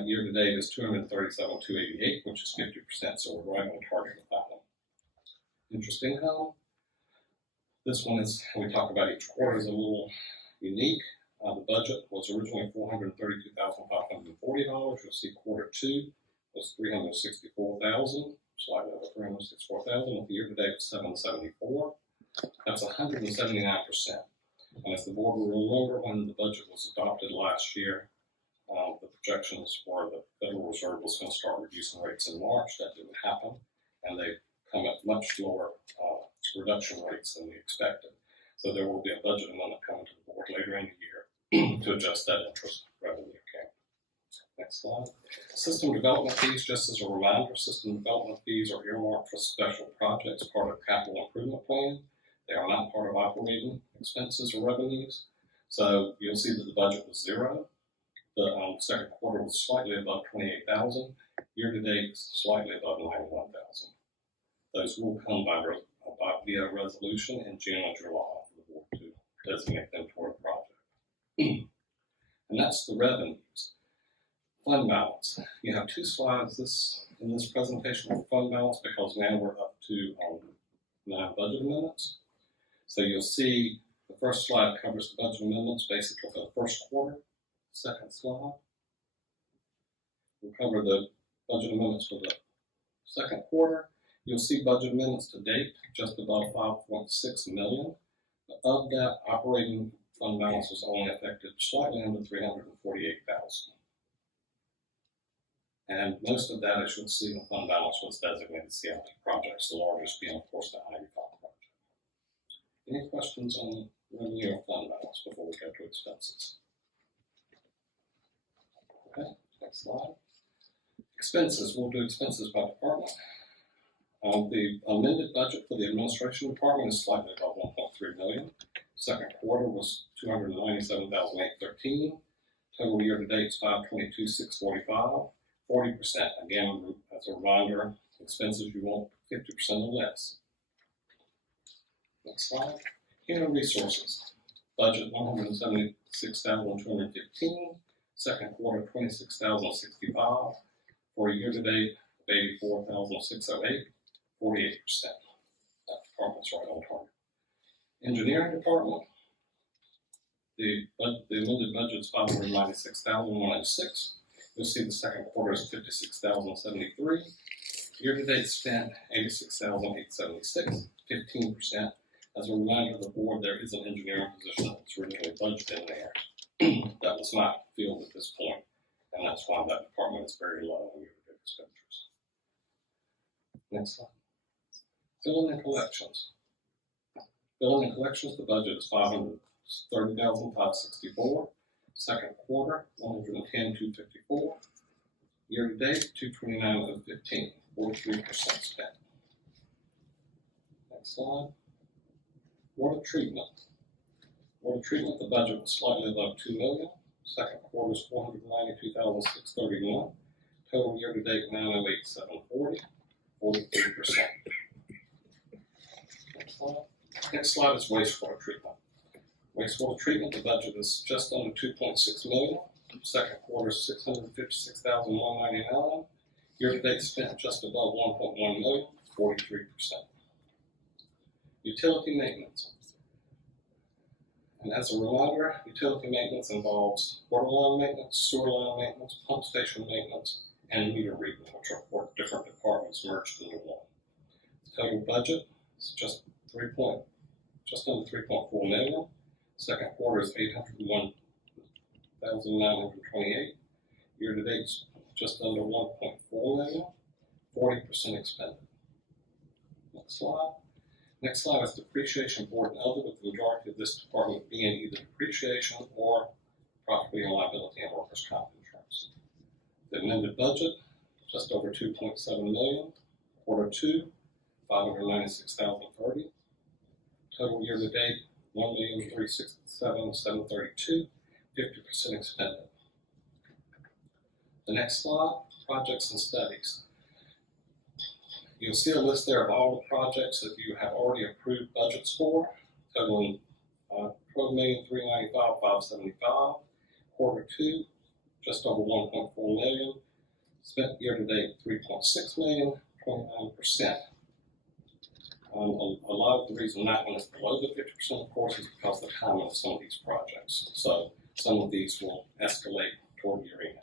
Year-to-date is $237,288, which is 50%, so we're right on target with that one. Interest income. This one is, we talk about each quarter, is a little unique. The budget was originally $432,540. You'll see quarter two was $364,000, slightly over $364,000. With the year-to-date was $774,000. That's 179%. And as the board will remember, when the budget was adopted last year, the projections were the Federal Reserve was going to start reducing rates in March. That didn't happen, and they come at much lower reduction rates than we expected. So there will be a budget amendment coming to the board later in the year to adjust that interest revenue account. Next slide. System development fees, just as a reminder, system development fees are earmarked for special projects, part of capital improvement plan. They are not part of operating expenses or revenues. So you'll see that the budget was $0. The second quarter was slightly above $28,000. Year-to-date, slightly above $91,000. Those will come via resolution in June or July for the board to designate them toward a project. And that's the revenues. Fund balance. You have 2 slides in this presentation for fund balance because now we're up to 9 budget amendments. So you'll see the first slide covers the budget amendments basically for the first quarter. Second slide. We'll cover the budget amendments for the second quarter. You'll see budget amendments to date just above $5.6 million. But of that, operating fund balance was only affected slightly under $348,000. And most of that, as you'll see, the fund balance was designated CIP projects, the largest being, of course, the I-85 project. Any questions on revenue or fund balance before we go to expenses? Okay, next slide. Expenses, we'll do expenses by department. The amended budget for the administration department is slightly above 1.3 million. Second quarter was 297,813. Total year to date is 522,645. 40%. Again, as a reminder, expenses you want 50% or less. Next slide. Human resources. Budget 176,215. Second quarter 26,065. For a year to date, 84,608. 48%. That department's right on target. Engineering department. The amended budget is 596,106. You'll see the second quarter is 56,073. Year to date spent 86,876, 15%. As a reminder to the board, there is an engineering position that's originally budgeted in there that was not filled at this point, and that's why that department is very low in year-to-date expenditures. Next slide. Billing and collections. Billing and collections, the budget is 530,564. Second quarter, 110,254. Year to date, 229,015, 43% spent. Next slide. Water treatment. Water treatment, the budget was slightly above 2 million. Second quarter is 492,631. Total year to date, 908,740, 43%. Next slide. Next slide is wastewater treatment. Wastewater treatment, the budget is just under 2.6 million. Second quarter is 656,199. Year to date spent just above 1.1 million, 43%. Utility maintenance. And as a reminder, utility maintenance involves water line maintenance, sewer line maintenance, pump station maintenance, and meter reading, which are 4 different departments merged into one. The total budget is just under 3.4 million. Second quarter is 801,928. Year to date just under 1.4 million, 40% expended. Next slide. Next slide is depreciation, board and other, with the majority of this department being either depreciation or property and liability and workers' comp insurance. The amended budget, just over 2.7 million. Quarter two, 596,030. Total year to date, 1,367,732, 50% expended. The next slide, projects and studies. You'll see a list there of all the projects that you have already approved budgets for, totaling $12,395,575. Quarter two, just over 1.4 million. Spent year to date, 3.6 million, 29%. A lot of the reason that one is below the 50%, of course, is because of the timing of some of these projects. So some of these will escalate toward year end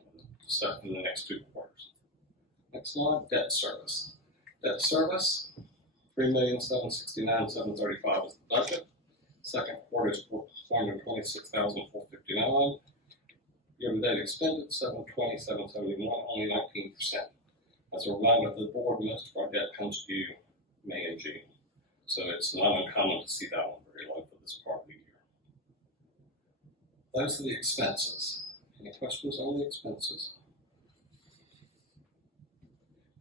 in the next 2 quarters. Next slide, debt service. Debt service, 3,769,735 is the budget. Second quarter is 426,459. Year to date expended, 720,771, only 19%. As a reminder to the board, most of our debt comes due May and June. So it's not uncommon to see that one very low for this part of the year. Those are the expenses. Any questions on the expenses?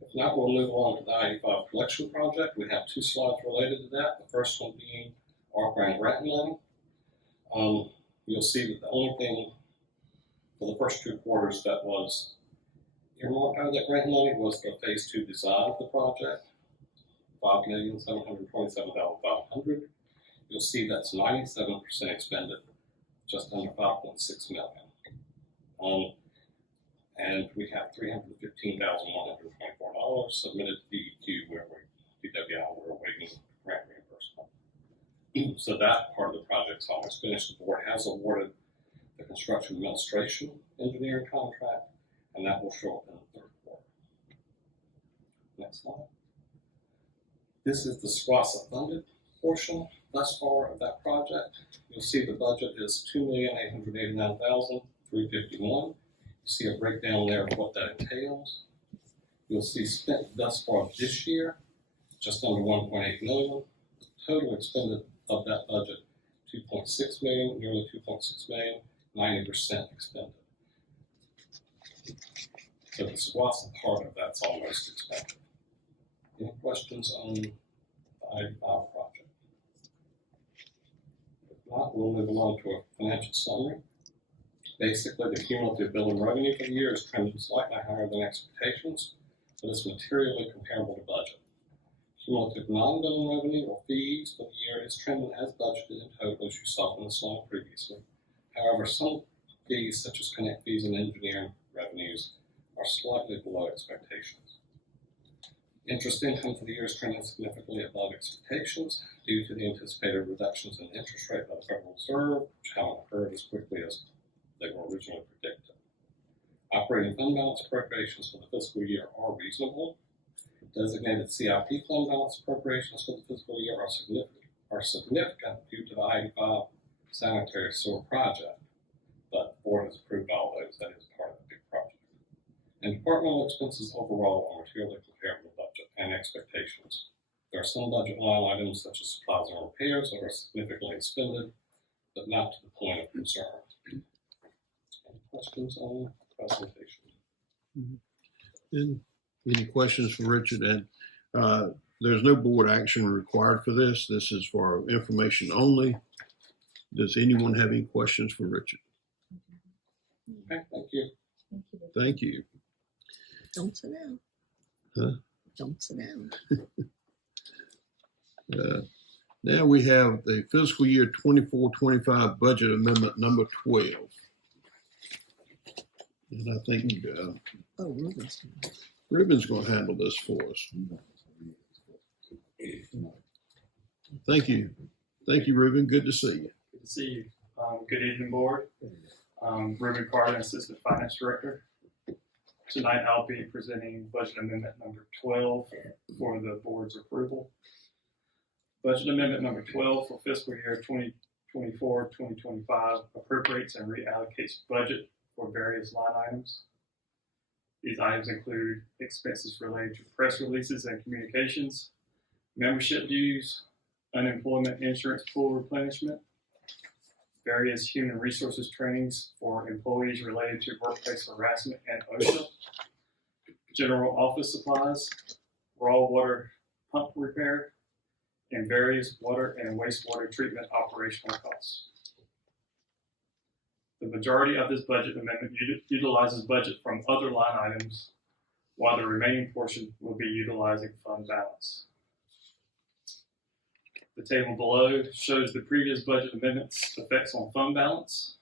If not, we'll move on to the I-85 collection project. We have 2 slides related to that. The first one being our grant money. You'll see that the only thing for the first 2 quarters that was earmarked out of that grant money was the phase 2 design of the project, $5,727,500. You'll see that's 97% expended, just under 5.6 million. And we have $315,124 submitted to DEQ, where DWI, we're awaiting grant reimbursement. So that part of the project's almost finished. The board has awarded the construction administration engineering contract, and that will show up in the 3rd quarter. Next slide. This is the SGWASA funded portion thus far of that project. You'll see the budget is $2,889,351. You see a breakdown there of what that entails. You'll see spent thus far this year, just under 1.8 million. Total expended of that budget, 2.6 million, nearly 2.6 million, 90% expended. So the SGWASA part of that's almost expended. Any questions? questions on the I-5 project? If not, we'll move along to a financial summary. Basically, the cumulative billing revenue for the year is trending slightly higher than expectations, but it's materially comparable to budget. Cumulative non-billing revenue or fees for the year is trending as budgeted in total, as you saw from the slide previously. However, some fees, such as connect fees and engineering revenues, are slightly below expectations. Interest income for the year is trending significantly above expectations due to the anticipated reductions in interest rate by the Federal Reserve, which haven't occurred as quickly as they were originally predicted. Operating fund balance appropriations for the fiscal year are reasonable. Designated CIP fund balance appropriations for the fiscal year are significant due to the I-85 sanitary sewer project, but the board has approved all those. That is part of the big project. And departmental expenses overall are materially comparable to budget and expectations. There are some budget line items such as supplies and repairs that are significantly expended, but not to the point of concern. Any questions on the presentation? And any questions for Richard? And there's no board action required for this. This is for information only. Does anyone have any questions for Richard? Okay, thank you. Thank you. Don't sit down. Huh? Don't sit down. Now we have the fiscal year 24-25 budget amendment number 12. And I think Ruben's going to handle this for us. Thank you. Thank you, Ruben. Good to see you. Good to see you. Good evening, board. Ruben Carter, Assistant Finance Director. Tonight I'll be presenting budget amendment number 12 for the board's approval. Budget amendment number 12 for fiscal year 2024-2025 appropriates and reallocates budget for various line items. These items include expenses related to press releases and communications, membership dues, unemployment insurance pool replenishment, various human resources trainings for employees related to workplace harassment and OSHA, general office supplies, raw water pump repair, and various water and wastewater treatment operational costs. The majority of this budget amendment utilizes budget from other line items, while the remaining portion will be utilizing fund balance. The table below shows the previous budget amendments' effects on fund balance.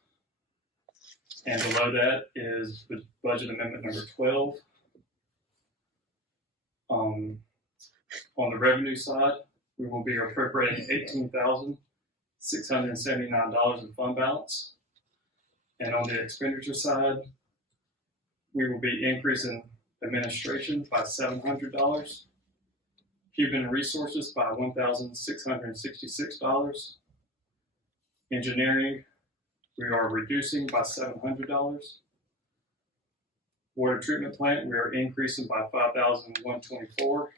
And below that is the budget amendment number 12. On the revenue side, we will be appropriating $18,679 in fund balance. And on the expenditure side, we will be increasing administration by $700, human resources by $1,666, engineering we are reducing by $700, water treatment plant we are increasing by $5,124,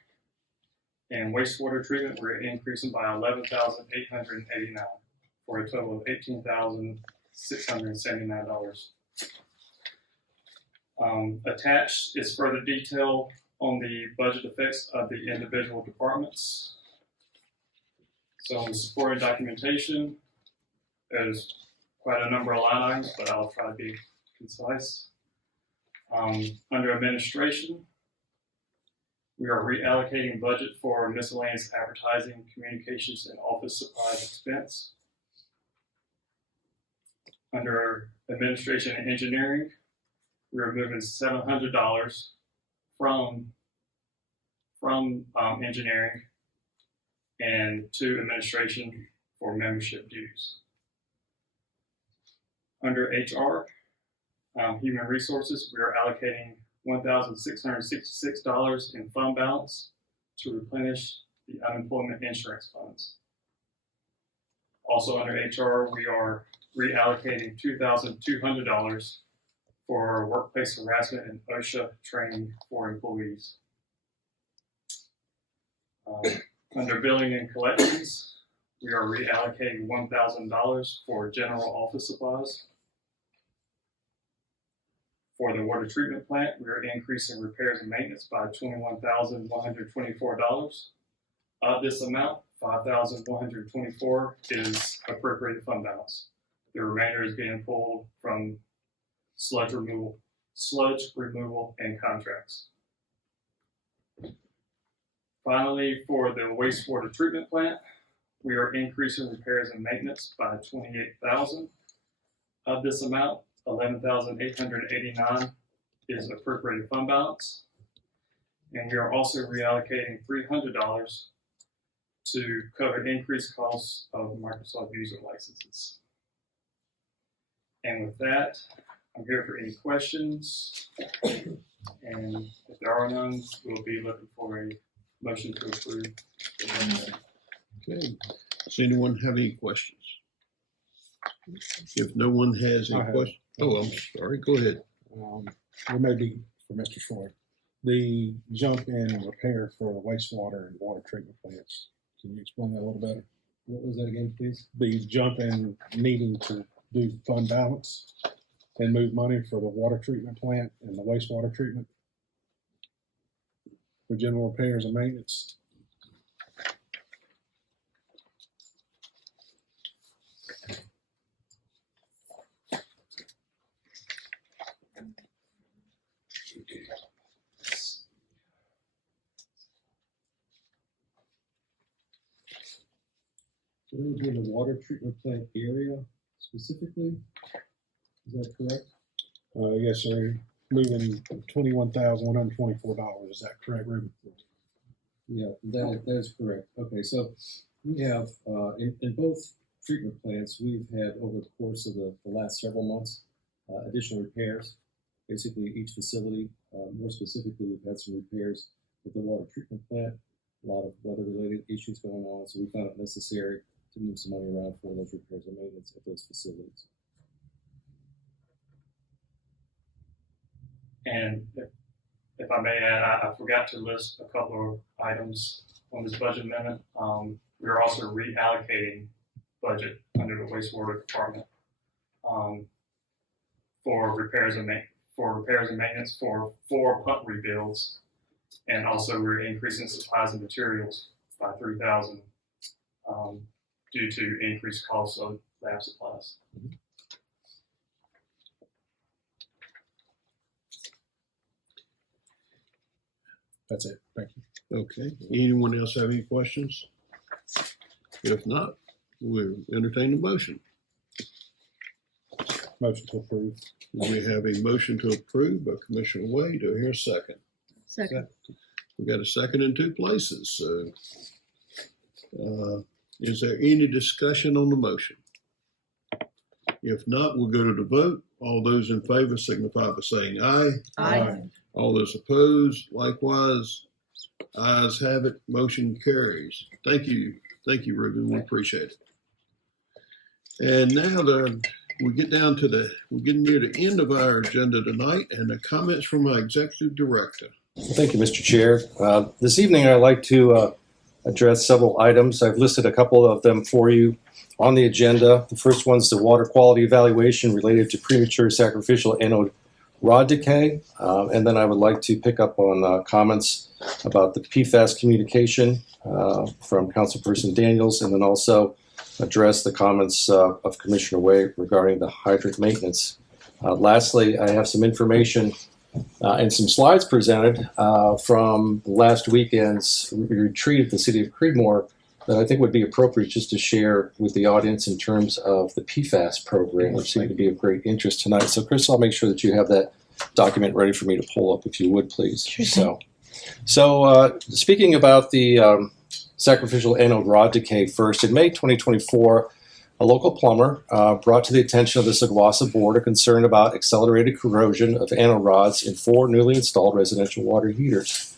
and wastewater treatment we're increasing by $11,889 for a total of $18,679. Attached is further detail on the budget effects of the individual departments. So in the supporting documentation, there's quite a number of line items, but I'll try to be concise. Under administration, we are reallocating budget for miscellaneous advertising, communications, and office supplies expense. Under administration and engineering, we're moving $700 from engineering and to administration for membership dues. Under HR, human resources, we are allocating $1,666 in fund balance to replenish the unemployment insurance funds. Also under HR, we are reallocating $2,200 for workplace harassment and OSHA training for employees. Under billing and collections, we are reallocating $1,000 for general office supplies. For the water treatment plant, we are increasing repairs and maintenance by $21,124. Of this amount, $5,124 is appropriated fund balance. The remainder is being pulled from sludge removal, and contracts. Finally, for the wastewater treatment plant, we are increasing repairs and maintenance by $28,000. Of this amount, $11,889 is appropriated fund balance. And we are also reallocating $300 to cover increased costs of Microsoft user licenses. And with that, I'm here for any questions. And if there are none, we'll be looking for a motion to approve. Okay. Does anyone have any questions? If no one has any questions, I'm sorry, go ahead. It may be for Mr. Floyd. The jump in repair for the wastewater and water treatment plants. Can you explain that a little better? What was that again, please? The jump in needing to do fund balance and move money for the water treatment plant and the wastewater treatment for general repairs and maintenance. It would be in the water treatment plant area specifically, is that correct? Yes, sir. Moving $21,124. Is that correct, Ruben? Yeah, that is correct. Okay, so we have, in both treatment plants, we've had over the course of the last several months, additional repairs. Basically, each facility, more specifically, we've had some repairs with the water treatment plant, a lot of weather-related issues going on, so we found it necessary to move some money around for those repairs and maintenance at those facilities. And if I may add, I forgot to list a couple of items on this budget amendment. We're also reallocating budget under the wastewater department for repairs and maintenance for 4 pump rebuilds, and also we're increasing supplies and materials by $3,000 due to increased costs of lab supplies. Mm-hmm. That's it. Thank you. Okay. Anyone else have any questions? If not, we'll entertain the motion. Motion to approve. We have a motion to approve by Commissioner Wade. Do I hear a second? Second. We got a second in 2 places. So, is there any discussion on the motion? If not, we'll go to the vote. All those in favor signify by saying aye. Aye. All those opposed, likewise. Ayes have it. Motion carries. Thank you. Thank you, Ruben. We appreciate it. And now we get down to we're getting near the end of our agenda tonight, and the comments from our executive director. Thank you, Mr. Chair. This evening, I'd like to address several items. I've listed a couple of them for you on the agenda. The first one's the water quality evaluation related to premature sacrificial anode rod decay. And then I would like to pick up on comments about the PFAS communication from Councilperson Daniels, and then also address the comments of Commissioner Wade regarding the hydrant maintenance. Lastly, I have some information and some slides presented from last weekend's retreat at the city of Creedmoor that I think would be appropriate just to share with the audience in terms of the PFAS program, which seemed to be of great interest tonight. So, Chris, I'll make sure that you have that document ready for me to pull up, if you would, please. Sure. So speaking about the sacrificial anode rod decay first, in May 2024, a local plumber brought to the attention of the SGWASA board a concern about accelerated corrosion of anode rods in 4 newly installed residential water heaters.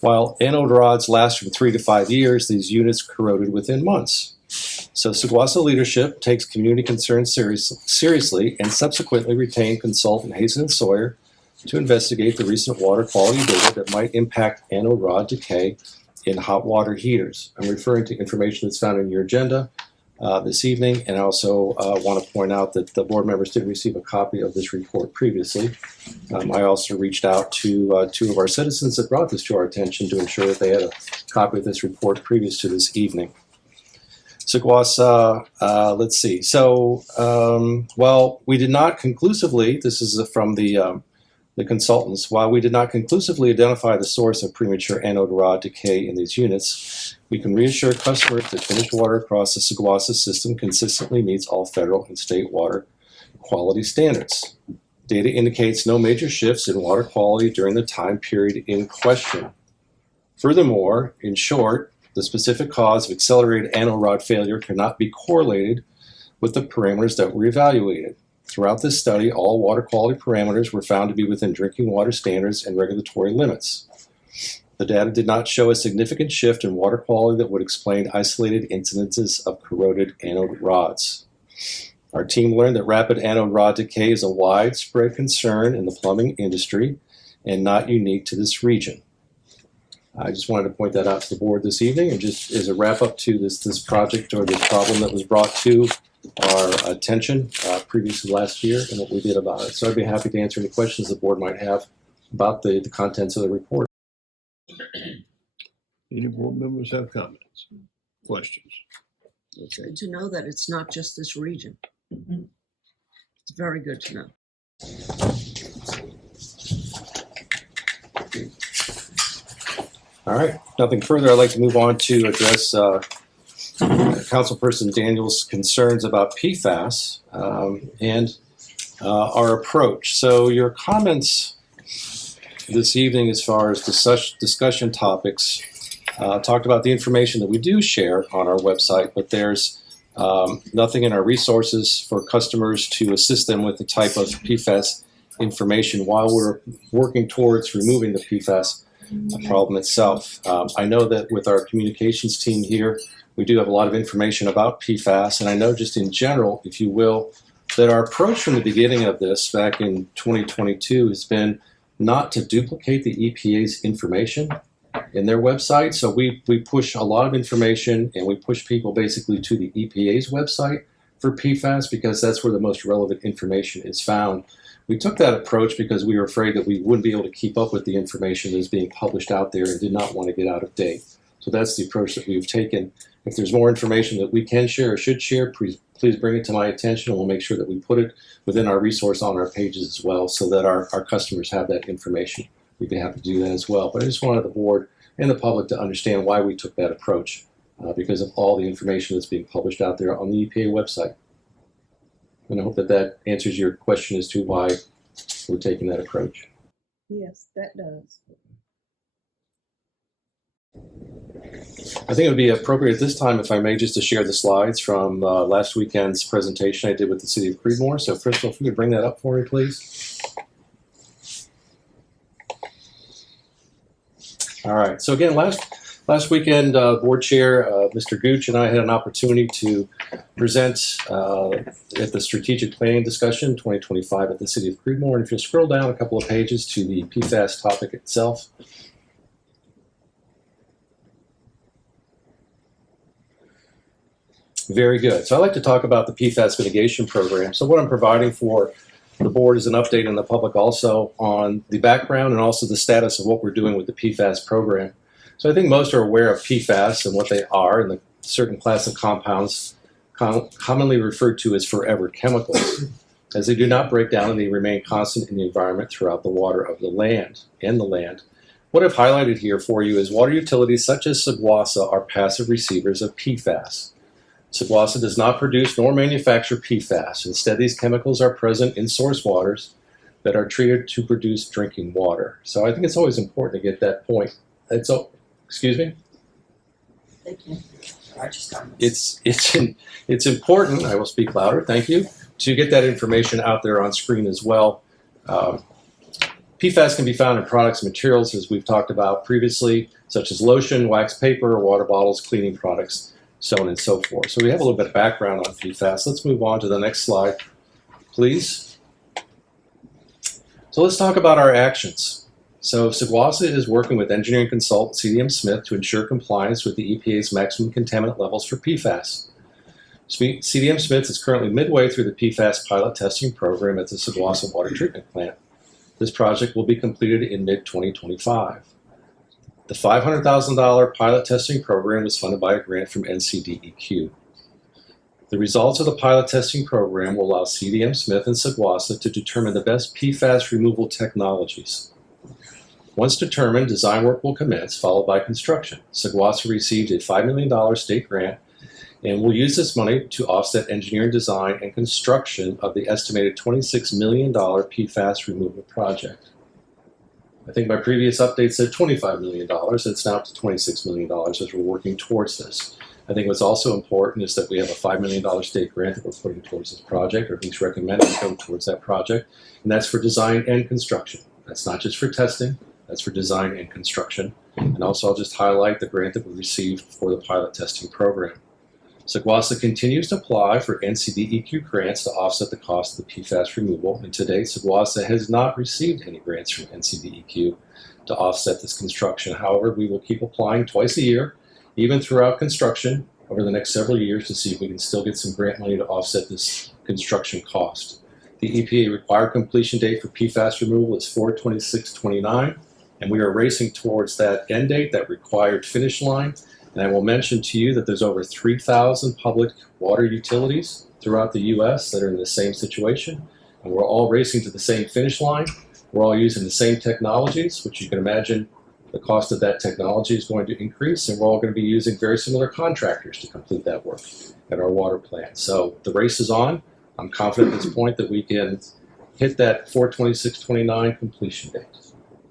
While anode rods last from 3 to 5 years, these units corroded within months. So SGWASA leadership takes community concerns seriously and subsequently retained consultant Hazen and Sawyer to investigate the recent water quality data that might impact anode rod decay in hot water heaters. I'm referring to information that's found in your agenda. this evening. And I also want to point out that the board members did receive a copy of this report previously. I also reached out to two of our citizens that brought this to our attention to ensure that they had a copy of this report previous to this evening. SGWASA, let's see. So, well, we did not conclusively, this is from the consultants, while we did not conclusively identify the source of premature anode rod decay in these units, we can reassure customers that finished water across the SGWASA system consistently meets all federal and state water quality standards. Data indicates no major shifts in water quality during the time period in question. Furthermore, in short, the specific cause of accelerated anode rod failure cannot be correlated with the parameters that were evaluated. Throughout this study, all water quality parameters were found to be within drinking water standards and regulatory limits. The data did not show a significant shift in water quality that would explain isolated incidences of corroded anode rods. Our team learned that rapid anode rod decay is a widespread concern in the plumbing industry and not unique to this region. I just wanted to point that out to the board this evening, and just as a wrap up to this project or this problem that was brought to our attention previously last year and what we did about it. So I'd be happy to answer any questions the board might have about the contents of the report. Any board members have comments, questions? It's good to know that it's not just this region. It's very good to know. All right, nothing further. I'd like to move on to address Councilperson Daniel's concerns about PFAS and our approach. So your comments this evening as far as discussion topics talked about the information that we do share on our website, but there's nothing in our resources for customers to assist them with the type of PFAS information while we're working towards removing the PFAS problem itself. I know that with our communications team here, we do have a lot of information about PFAS, and I know just in general, if you will, that our approach from the beginning of this back in 2022 has been not to duplicate the EPA's information in their website. So we push a lot of information, and we push people basically to the EPA's website for PFAS because that's where the most relevant information is found. We took that approach because we were afraid that we wouldn't be able to keep up with the information that is being published out there and did not want to get out of date. So that's the approach that we've taken. If there's more information that we can share or should share, please bring it to my attention, and we'll make sure that we put it within our resource on our pages as well so that our customers have that information. We'd be happy to do that as well. But I just wanted the board and the public to understand why we took that approach because of all the information that's being published out there on the EPA website. And I hope that that answers your question as to why we're taking that approach. Yes, that does. I think it would be appropriate at this time, if I may, just to share the slides from last weekend's presentation I did with the City of Creedmoor. So Crystal, if you could bring that up for me, please. All right. So again, last weekend, Board Chair Mr. Gooch and I had an opportunity to present at the Strategic Planning Discussion 2025 at the City of Creedmoor. And if you scroll down a couple of pages to the PFAS topic itself. Very good. So I'd like to talk about the PFAS mitigation program. So what I'm providing for the board is an update on the public also on the background and also the status of what we're doing with the PFAS program. So I think most are aware of PFAS and what they are and the certain class of compounds commonly referred to as forever chemicals, as they do not break down and they remain constant in the environment throughout the water of the land and the land. What I've highlighted here for you is water utilities such as SGWASA are passive receivers of PFAS. SGWASA does not produce nor manufacture PFAS. Instead, these chemicals are present in source waters that are treated to produce drinking water. So I think it's always important to get that point. Excuse me? It's important, I will speak louder, thank you, to get that information out there on screen as well. PFAS can be found in products and materials, as we've talked about previously, such as lotion, wax paper, water bottles, cleaning products, so on and so forth. So we have a little bit of background on PFAS. Let's move on to the next slide, please. So let's talk about our actions. So SGWASA is working with engineering consultant CDM Smith to ensure compliance with the EPA's maximum contaminant levels for PFAS. CDM Smith is currently midway through the PFAS pilot testing program at the SGWASA water treatment plant. This project will be completed in mid-2025. The $500,000 pilot testing program was funded by a grant from NCDEQ. The results of the pilot testing program will allow CDM Smith and SGWASA to determine the best PFAS removal technologies. Once determined, design work will commence, followed by construction. SGWASA received a $5 million state grant and will use this money to offset engineering, design, and construction of the estimated $26 million PFAS removal project. I think my previous update said $25 million. It's now up to $26 million as we're working towards this. I think what's also important is that we have a $5 million state grant that we're putting towards this project, or at least recommended to go towards that project, and that's for design and construction. That's not just for testing, that's for design and construction. And also I'll just highlight the grant that we received for the pilot testing program. SGWASA continues to apply for NCDEQ grants to offset the cost of the PFAS removal, and to date, SGWASA has not received any grants from NCDEQ to offset this construction. However, we will keep applying twice a year, even throughout construction over the next several years, to see if we can still get some grant money to offset this construction cost. The EPA required completion date for PFAS removal is 4/26/29, and we are racing towards that end date, that required finish line. And I will mention to you that there's over 3,000 public water utilities throughout the U.S. that are in the same situation, and we're all racing to the same finish line. We're all using the same technologies, which you can imagine the cost of that technology is going to increase, and we're all going to be using very similar contractors to complete that work at our water plant. So the race is on. I'm confident at this point that we can hit that 4/26/29 completion date.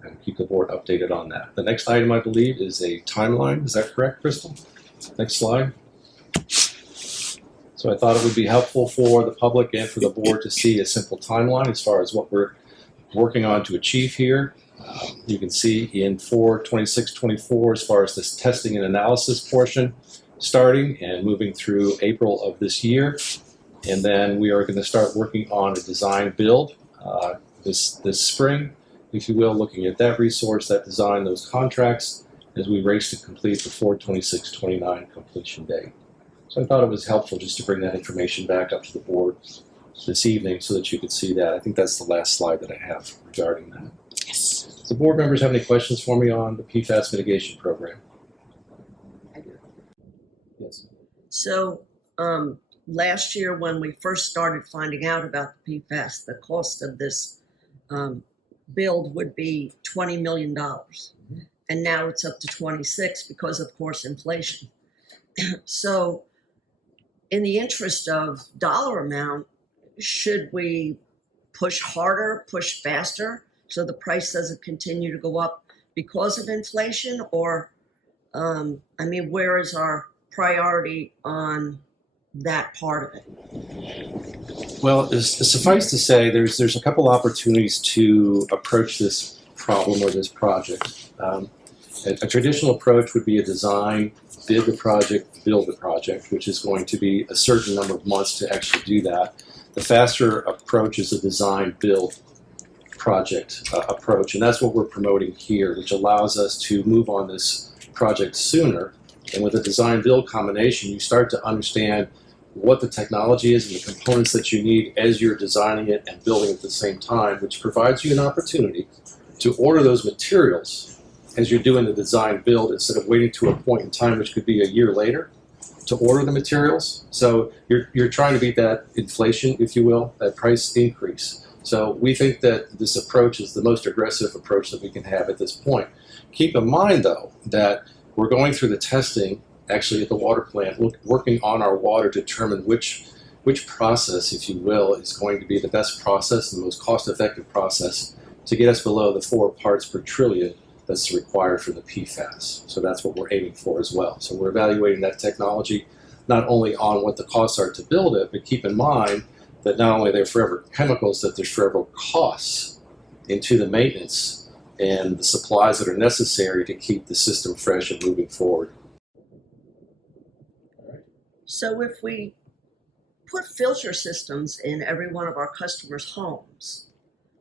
And keep the board updated on that. The next item, I believe, is a timeline. Is that correct, Crystal? Next slide. So I thought it would be helpful for the public and for the board to see a simple timeline as far as what we're working on to achieve here. You can see in 4/26/24 as far as this testing and analysis portion starting and moving through April of this year. And then we are going to start working on a design build this spring, if you will, looking at that resource, that design, those contracts, as we race to complete the 4/26/29 completion date. So I thought it was helpful just to bring that information back up to the board this evening so that you could see that. I think that's the last slide that I have regarding that. Yes. Does the board members have any questions for me on the PFAS mitigation program? I do. Yes. So last year when we first started finding out about the PFAS, the cost of this build would be $20 million. And now it's up to 26 because, of course, inflation. So in the interest of dollar amount, should we push harder, push faster, so the price doesn't continue to go up because of inflation? Or, where is our priority on that part of it? Well, suffice to say, there's a couple opportunities to approach this problem or this project. A traditional approach would be a design, bid the project, build the project, which is going to be a certain number of months to actually do that. The faster approach is a design, build project approach, and that's what we're promoting here, which allows us to move on this project sooner. And with a design build combination, you start to understand what the technology is and the components that you need as you're designing it and building at the same time, which provides you an opportunity to order those materials as you're doing the design build instead of waiting to a point in time, which could be a year later, to order the materials. So you're trying to beat that inflation, if you will, that price increase. So we think that this approach is the most aggressive approach that we can have at this point. Keep in mind, though, that we're going through the testing actually at the water plant, working on our water to determine which process, if you will, is going to be the best process and the most cost-effective process to get us below the 4 parts per trillion that's required for the PFAS. So that's what we're aiming for as well. So we're evaluating that technology not only on what the costs are to build it, but keep in mind that not only are there forever chemicals, that there's forever costs into the maintenance and the supplies that are necessary to keep the system fresh and moving forward. So if we put filter systems in every one of our customers' homes,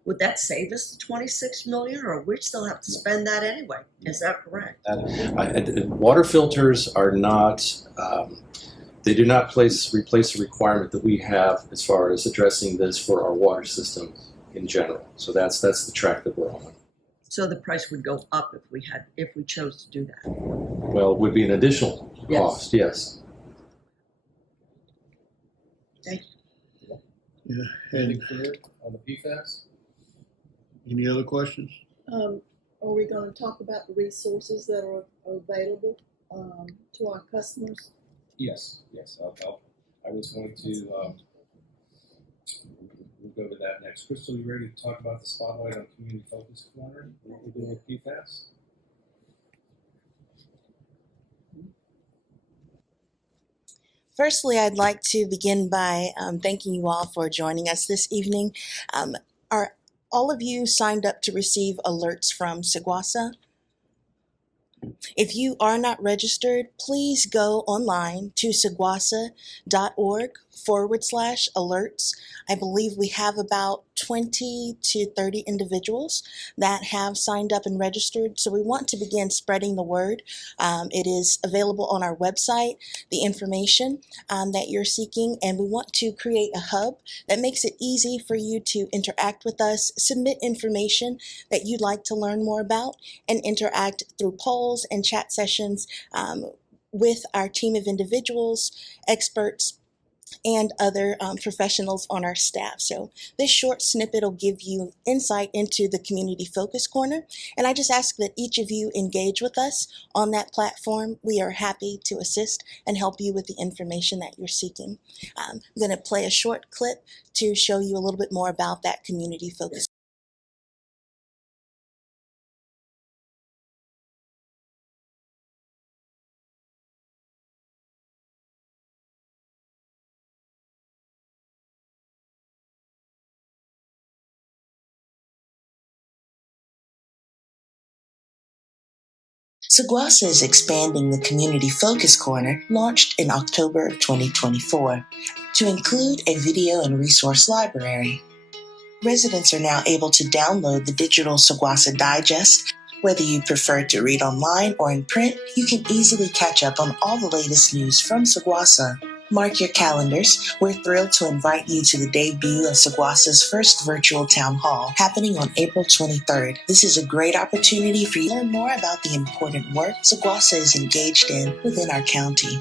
would that save us the $26 million, or we still have to spend that anyway? Is that correct? Water filters are not, They do not replace a requirement that we have as far as addressing this for our water system in general. So that's the track that we're on. So the price would go up if we chose to do that. Well, it would be an additional cost, yes. Thank you. Yeah. And on the PFAS? Any other questions? Are we gonna talk about the resources that are available, to our customers? Yes. I was going to, we'll go to that next. Crystal, you ready to talk about the spotlight on community focus corner? What we're doing with PFAS? Firstly, I'd like to begin by thanking you all for joining us this evening. Are all of you signed up to receive alerts from SGWASA? If you are not registered, please go online to SGWASA.org/alerts. I believe we have about 20 to 30 individuals that have signed up and registered. So we want to begin spreading the word. It is available on our website, the information that you're seeking, and we want to create a hub that makes it easy for you to interact with us, submit information that you'd like to learn more about, and interact through polls and chat sessions with our team of individuals, experts, and other professionals on our staff. So this short snippet will give you insight into the Community Focus Corner. And I just ask that each of you engage with us on that platform. We are happy to assist and help you with the information that you're seeking. I'm going to play a short clip to show you a little bit more about that Community Focus. SGWASA is expanding the Community Focus Corner, launched in October of 2024, to include a video and resource library. Residents are now able to download the digital SGWASA Digest. Whether you prefer to read online or in print, you can easily catch up on all the latest news from SGWASA. Mark your calendars. We're thrilled to invite you to the debut of SGWASA's first virtual town hall, happening on April 23rd. This is a great opportunity for you to learn more about the important work SGWASA is engaged in within our county.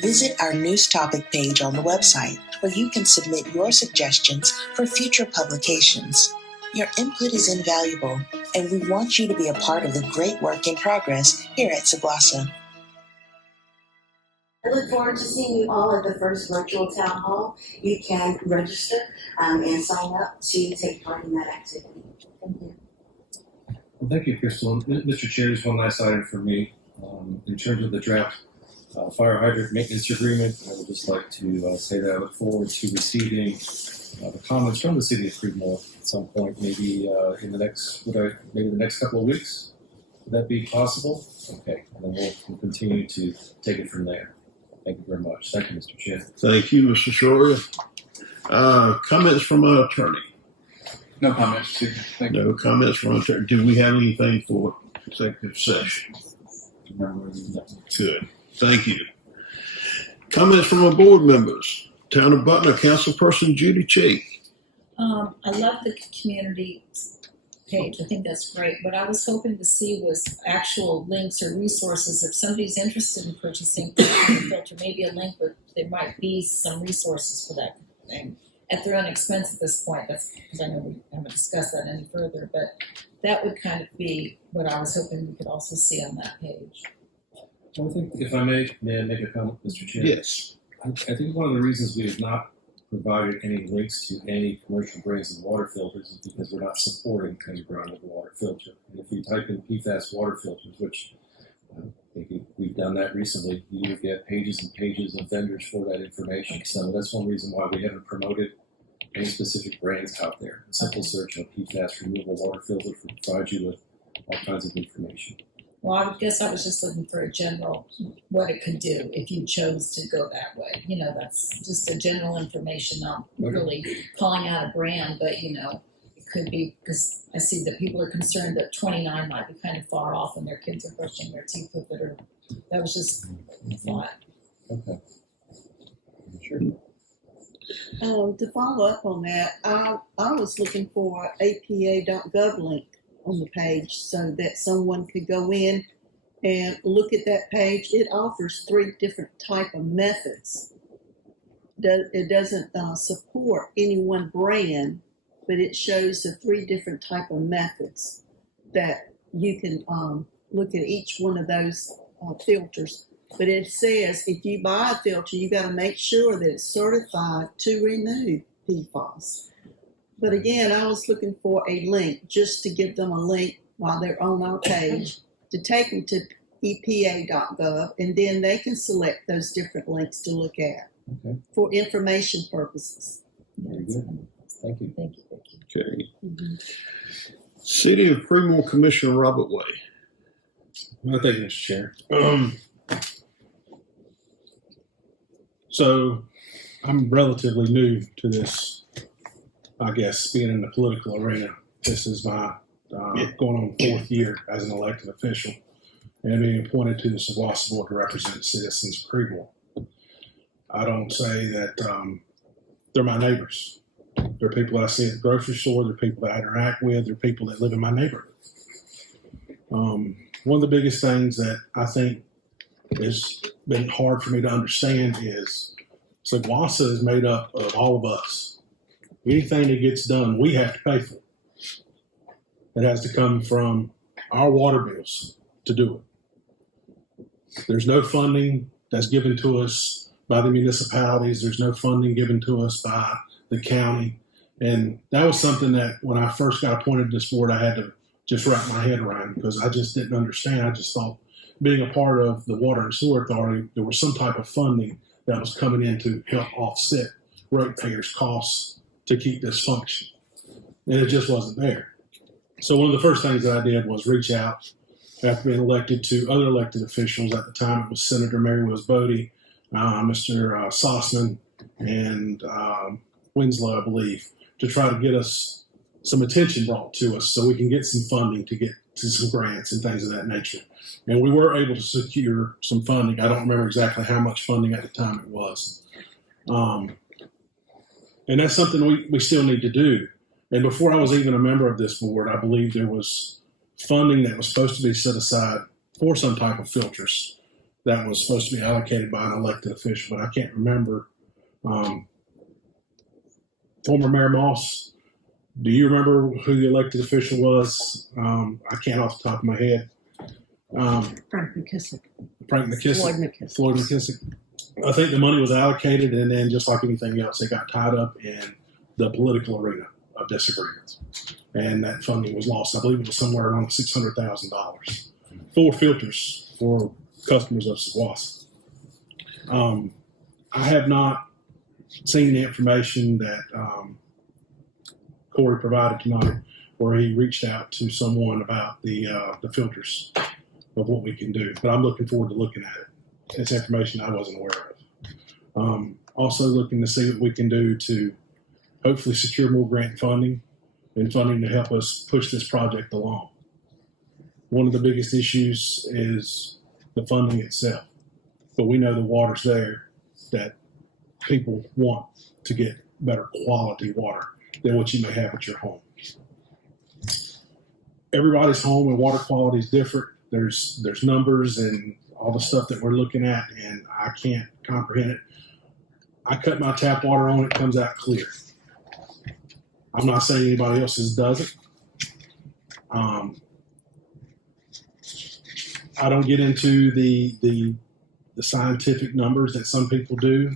Visit our news topic page on the website, where you can submit your suggestions for future publications. Your input is invaluable, and we want you to be a part of the great work in progress here at SGWASA. I look forward to seeing you all at the first virtual town hall. You can register and sign up to take part in that activity. Thank you. Well, thank you, Crystal. Mr. Chair, just one last item for me. In terms of the draft fire hydrant maintenance agreement, I would just like to say that I look forward to receiving the comments from the city of Creedmoor at some point, maybe in the next, maybe the next couple of weeks. Would that be possible? Okay, and then we'll continue to take it from there. Thank you very much. Thank you, Mr. Chair. Thank you, Mr. Shorey. Comments from our attorney? No comments, Chief. Thank you. No comments from our attorney. Do we have anything for executive session? Good. Thank you. Comments from our board members. Town of Butler, Councilperson Judy Cheek. I love the community page. I think that's great. What I was hoping to see was actual links or resources. If somebody's interested in purchasing a filter, maybe a link where there might be some resources for that thing at their own expense at this point. That's because I know we haven't discussed that any further, but that would kind of be what I was hoping we could also see on that page. Well, I think, if I may I make a comment, Mr. Chair? Yes. I think one of the reasons we have not provided any links to any commercial brands of water filters is because we're not supporting any brand of water filter. And if you type in PFAS water filters, which I think we've done that recently, you will get pages and pages of vendors for that information. So that's one reason why we haven't promoted any specific brands out there. A simple search of PFAS removal water filter will provide you with all kinds of information. Well, I guess I was just looking for a general, what it could do if you chose to go that way. You know, that's just a general information, not really calling out a brand, but, you know, it could be, because I see that people are concerned that 29 might be kind of far off and their kids are brushing their teeth with it, or that was just a thought. Okay. To follow up on that, I was looking for apa.gov link on the page so that someone could go in and look at that page. It offers 3 different type of methods. It doesn't support any one brand, but it shows the 3 different type of methods that you can look at each one of those filters. But it says if you buy a filter, you got to make sure that it's certified to remove PFAS. But again, I was looking for a link just to give them a link while they're on our page to take them to EPA.gov, and then they can select those different links to look at for information purposes. Very good. Thank you. Thank you. Okay. Mm-hmm. City of Creedmoor Commissioner Robert Way. Thank you, Mr. Chair. So I'm relatively new to this, I guess, being in the political arena. This is my going on 4th year as an elected official and being appointed to the SGWASA Board to represent citizens of Creedmoor. I don't say that they're my neighbors. They're people I see at the grocery store. They're people that I interact with. They're people that live in my neighborhood. One of the biggest things that I think has been hard for me to understand is SGWASA is made up of all of us. Anything that gets done, we have to pay for. It has to come from our water bills to do it. There's no funding that's given to us by the municipalities. There's no funding given to us by the county. And that was something that when I first got appointed to this board, I had to just wrap my head around because I just didn't understand. I just thought being a part of the Water and Sewer Authority, there was some type of funding that was coming in to help offset ratepayers' costs to keep this function. And it just wasn't there. So one of the first things that I did was reach out after being elected to other elected officials. At the time, it was Senator Mary Wills Bodie, Mr. Sossman, and Winslow, I believe, to try to get us some attention brought to us so we can get some funding to get to some grants and things of that nature. And we were able to secure some funding. I don't remember exactly how much funding at the time it was. And that's something we still need to do. And before I was even a member of this board, I believe there was funding that was supposed to be set aside for some type of filters that was supposed to be allocated by an elected official, but I can't remember. Former Mayor Moss, do you remember who the elected official was? I can't off the top of my head. Frank McKissick. Frank McKissick. Floyd McKissick. Floyd McKissick. I think the money was allocated, and then just like anything else, it got tied up in the political arena of disagreements. And that funding was lost. I believe it was somewhere around $600,000 for filters for customers of SGWASA. I have not seen the information that Corey provided tonight, where he reached out to someone about the filters of what we can do. But I'm looking forward to looking at it. It's information I wasn't aware of. Also looking to see what we can do to hopefully secure more grant funding and funding to help us push this project along. One of the biggest issues is the funding itself, but we know the water's there, that people want to get better quality water than what you may have at your home. Everybody's home and water quality is different. There's numbers and all the stuff that we're looking at, and I can't comprehend it. I cut my tap water on, it comes out clear. I'm not saying anybody else's doesn't. I don't get into the scientific numbers that some people do.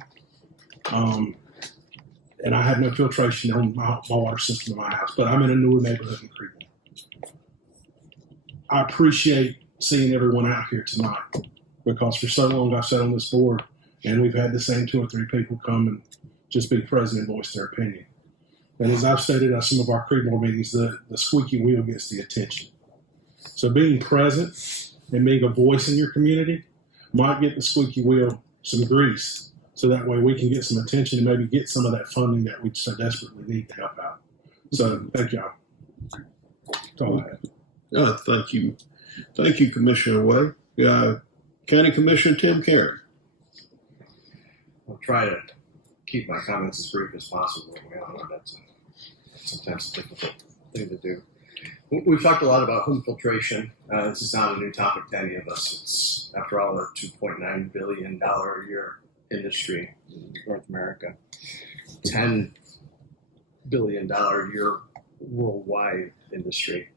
And I have no filtration on my water system in my house, but I'm in a newer neighborhood in Creedmoor. I appreciate seeing everyone out here tonight because for so long I've sat on this board and we've had the same 2 or 3 people come and just be present and voice their opinion. And as I've stated at some of our Creedmoor meetings, the squeaky wheel gets the attention. So being present and being a voice in your community might get the squeaky wheel some grease, so that way we can get some attention and maybe get some of that funding that we so desperately need to help out. So thank y'all. That's all I have. Thank you. Thank you, Commissioner Way. County Commissioner Tim Carey. I'll try to keep my comments as brief as possible. We all know that's sometimes a difficult thing to do. We've talked a lot about home filtration. This is not a new topic to any of us. It's, after all, a $2.9 billion a year industry in North America, $10 billion a year worldwide industry.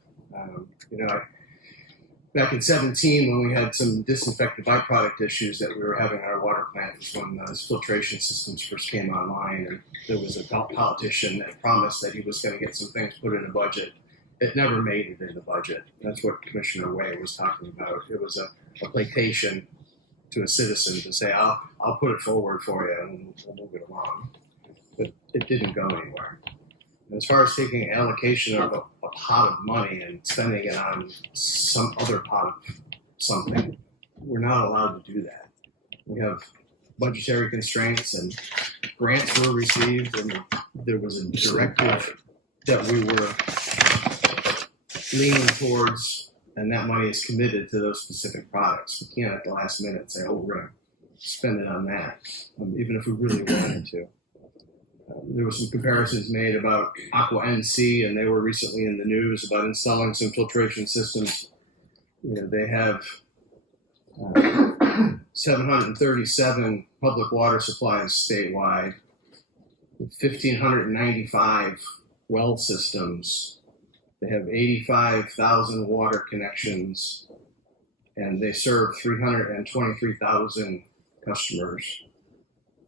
Back in 17, when we had some disinfectant byproduct issues that we were having at our water plant, was when those filtration systems first came online, and there was a politician that promised that he was going to get some things put in a budget. It never made it in the budget. That's what Commissioner Way was talking about. It was a placation to a citizen to say, I'll put it forward for you and we'll move it along. But it didn't go anywhere. As far as taking allocation of a pot of money and spending it on some other pot of something, we're not allowed to do that. We have budgetary constraints, and grants were received, and there was a directive that we were leaning towards, and that money is committed to those specific products. We can't at the last minute say, oh, we're going to spend it on that, even if we really wanted to. There were some comparisons made about Aqua NC, and they were recently in the news about installing some filtration systems. They have 737 public water supplies statewide, 1,595 well systems. They have 85,000 water connections, and they serve 323,000 customers.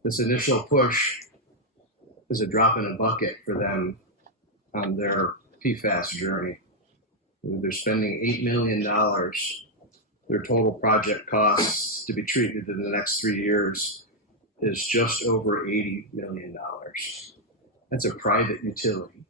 This initial push is a drop in a bucket for them on their PFAS journey. They're spending $8 million. Their total project costs to be treated in the next 3 years is just over $80 million. That's a private utility.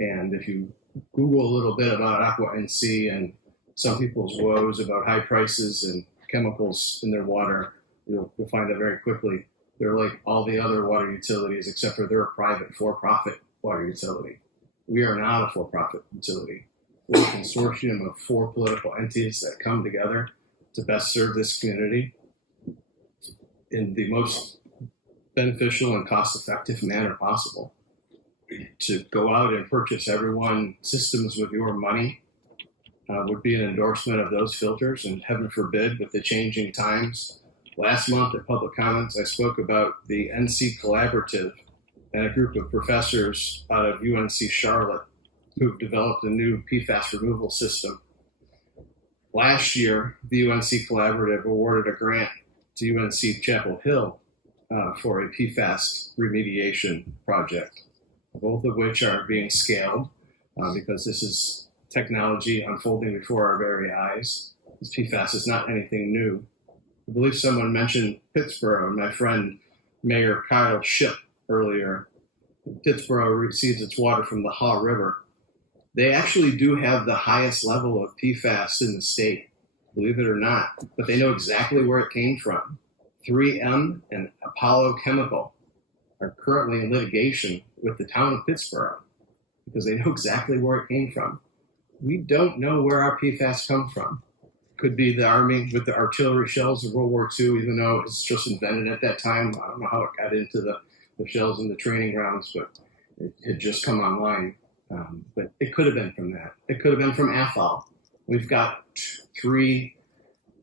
And if you Google a little bit about Aqua NC and some people's woes about high prices and chemicals in their water, you'll find out very quickly they're like all the other water utilities, except for they're a private for-profit water utility. We are not a for-profit utility. We're a consortium of 4 political entities that come together to best serve this community in the most beneficial and cost-effective manner possible. To go out and purchase everyone systems with your money would be an endorsement of those filters, and heaven forbid, with the changing times. Last month at Public Comments, I spoke about the NC Collaborative and a group of professors out of UNC Charlotte who've developed a new PFAS removal system. Last year, the UNC Collaborative awarded a grant to UNC Chapel Hill for a PFAS remediation project, both of which are being scaled because this is technology unfolding before our very eyes. This PFAS is not anything new. I believe someone mentioned Pittsburgh, and my friend Mayor Kyle Shipp earlier. Pittsburgh receives its water from the Haw River. They actually do have the highest level of PFAS in the state, believe it or not, but they know exactly where it came from. 3M and Apollo Chemical are currently in litigation with the town of Pittsburgh because they know exactly where it came from. We don't know where our PFAS come from. Could be the Army with the artillery shells of World War II, even though it was just invented at that time. I don't know how it got into the shells in the training grounds, but it had just come online. But it could have been from that. It could have been from AFAL. We've got 3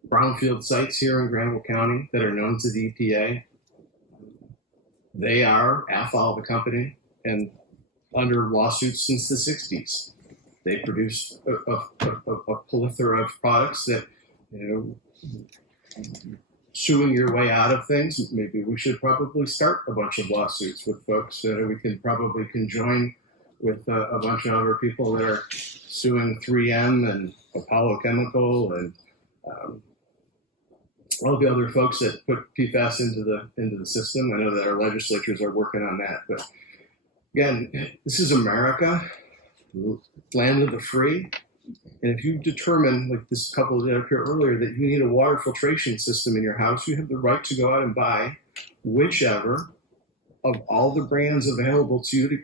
brownfield sites here in Granville County that are known to the EPA. They are AFAL, the company, and under lawsuits since the 60s. They produce a plethora of products that, suing your way out of things. Maybe we should probably start a bunch of lawsuits with folks that we can probably conjoin with a bunch of other people that are suing 3M and Apollo Chemical and all the other folks that put PFAS into the system. I know that our legislatures are working on that, but again, this is America. Land of the free. And if you determine, like this couple did up here earlier, that you need a water filtration system in your house, you have the right to go out and buy whichever of all the brands available to you to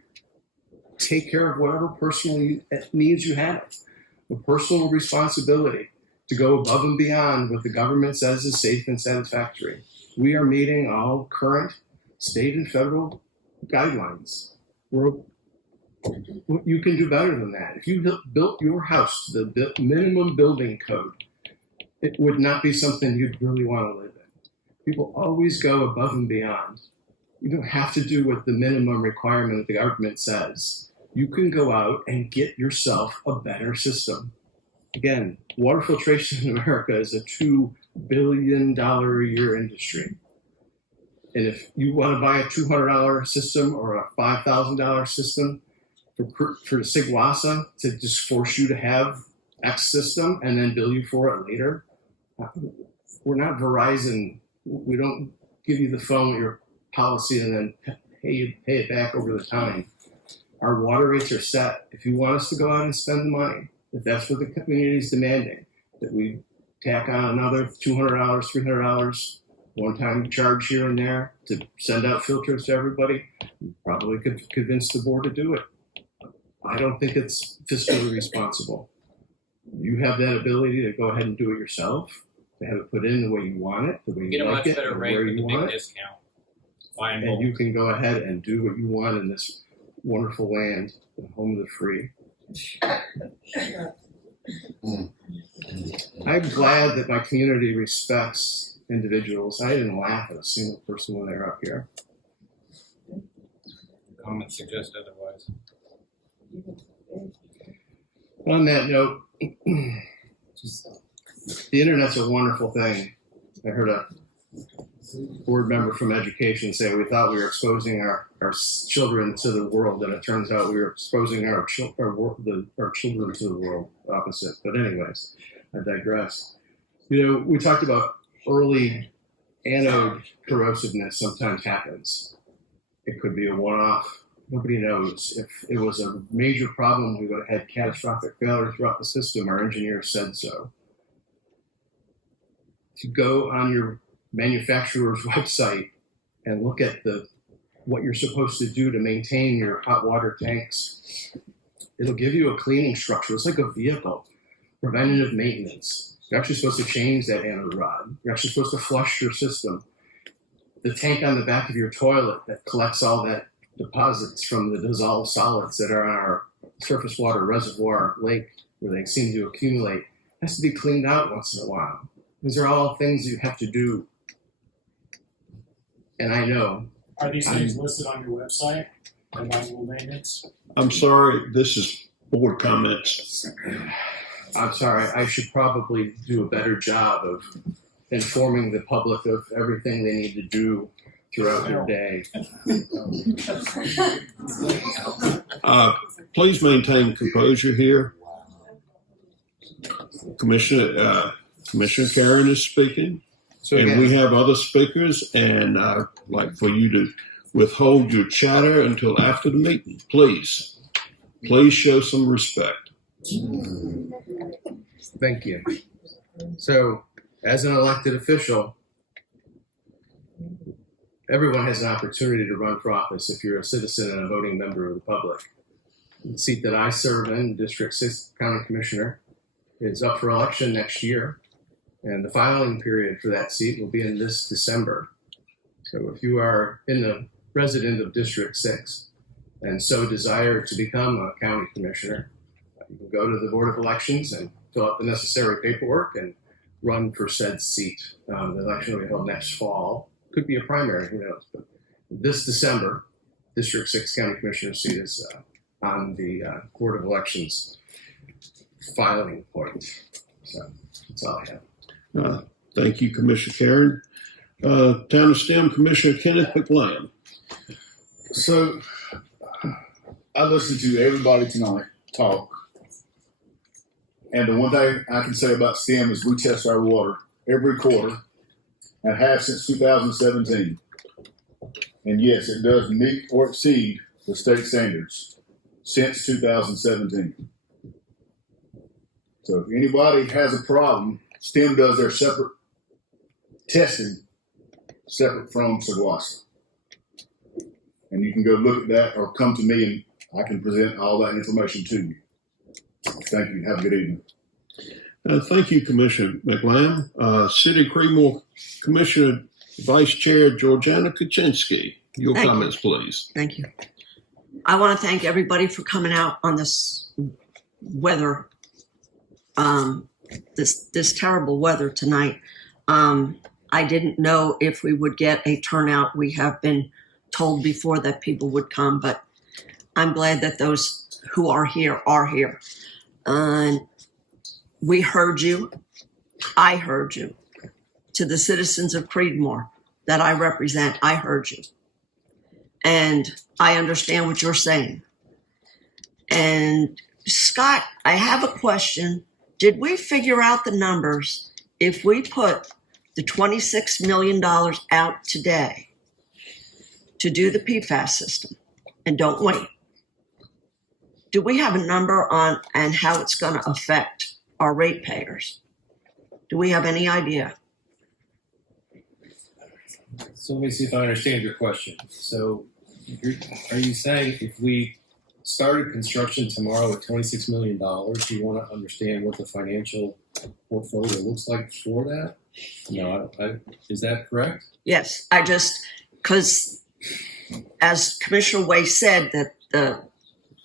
take care of whatever personal needs you have. A personal responsibility to go above and beyond what the government says is safe and satisfactory. We are meeting all current state and federal guidelines. You can do better than that. If you built your house to the minimum building code, it would not be something you'd really want to live in. People always go above and beyond. You don't have to do what the minimum requirement that the government says. You can go out and get yourself a better system. Again, water filtration in America is a $2 billion a year industry. And if you want to buy a $200 system or a $5,000 system for SGWASA to just force you to have X system and then bill you for it later, we're not Verizon. We don't give you the phone with your policy and then pay it back over the time. Our water rates are set. If you want us to go out and spend the money, if that's what the community is demanding, that we tack on another $200, $300, one-time charge here and there to send out filters to everybody, we probably could convince the board to do it. I don't think it's fiscally responsible. You have that ability to go ahead and do it yourself, to have it put in the way you want it, the way you like it, and where you want it. And you can go ahead and do what you want in this wonderful land, the home of the free. I'm glad that my community respects individuals. I didn't laugh at a single person when they were up here. Comments suggest otherwise. On that note, the internet's a wonderful thing. I heard a board member from education say we thought we were exposing our children to the world, and it turns out we were exposing our children to the world, opposite. But anyways, I digress. You know, we talked about early anode corrosiveness sometimes happens. It could be a one-off. Nobody knows. If it was a major problem, we would have had catastrophic failure throughout the system. Our engineers said so. If you go on your manufacturer's website and look at what you're supposed to do to maintain your hot water tanks, it'll give you a cleaning structure. It's like a vehicle, preventative maintenance. You're actually supposed to change that anode rod. You're actually supposed to flush your system. The tank on the back of your toilet that collects all that deposits from the dissolved solids that are on our surface water reservoir lake where they seem to accumulate has to be cleaned out once in a while. These are all things you have to do. And I know. Are these things listed on your website? Annual maintenance? I'm sorry, this is board comments. I'm sorry, I should probably do a better job of informing the public of everything they need to do throughout their day. Please maintain composure here. Commissioner Karen is speaking, and we have other speakers, and I'd like for you to withhold your chatter until after the meeting. Please show some respect. Thank you. So, as an elected official, everyone has an opportunity to run for office if you're a citizen and a voting member of the public. The seat that I serve in, District 6 County Commissioner, is up for election next year, and the filing period for that seat will be in this December. So if you are a resident of District 6 and so desire to become a county commissioner, you can go to the Board of Elections and fill out the necessary paperwork and run for said seat. The election will be held next fall. Could be a primary, who knows? But this December, District 6 County Commissioner seat is on the Board of Elections filing point. So that's all I have. Thank you, Commissioner Karen. Town of STEM Commissioner Kenneth McLean. So I listened to everybody tonight talk. And the one thing I can say about STEM is we test our water every quarter and have since 2017. And yes, it does meet or exceed the state standards since 2017. So if anybody has a problem, STEM does their separate testing separate from SGWASA. And you can go look at that or come to me and I can present all that information to you. Thank you. Have a good evening. Thank you, Commissioner McLean. City Creedmoor Commissioner Vice Chair Georgiana Kuczynski. Your Thank you. comments, please. Thank you. I want to thank everybody for coming out on this weather, this terrible weather tonight. I didn't know if we would get a turnout. We have been told before that people would come, but I'm glad that those who are here are here. We heard you. I heard you. To the citizens of Creedmoor that I represent, I heard you. And I understand what you're saying. And Scott, I have a question. Did we figure out the numbers if we put the $26 million out today to do the PFAS system and don't wait? Do we have a number on and how it's going to affect our ratepayers? Do we have any idea? So let me see if I understand your question. So are you saying if we started construction tomorrow at $26 million, you want to understand what the financial portfolio looks like for that? No, is that correct? Yes, because as Commissioner Way said, that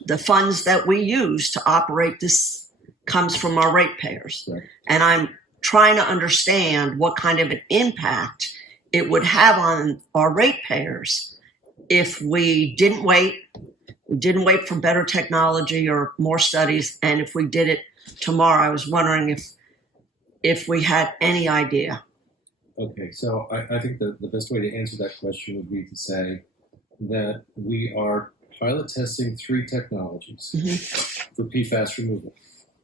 the funds that we use to operate this comes from our ratepayers. Right. And I'm trying to understand what kind of an impact it would have on our ratepayers if we didn't wait for better technology or more studies, and if we did it tomorrow. I was wondering if we had any idea. Okay, so I think the best way to answer that question would be to say that we are pilot testing 3 technologies for PFAS removal.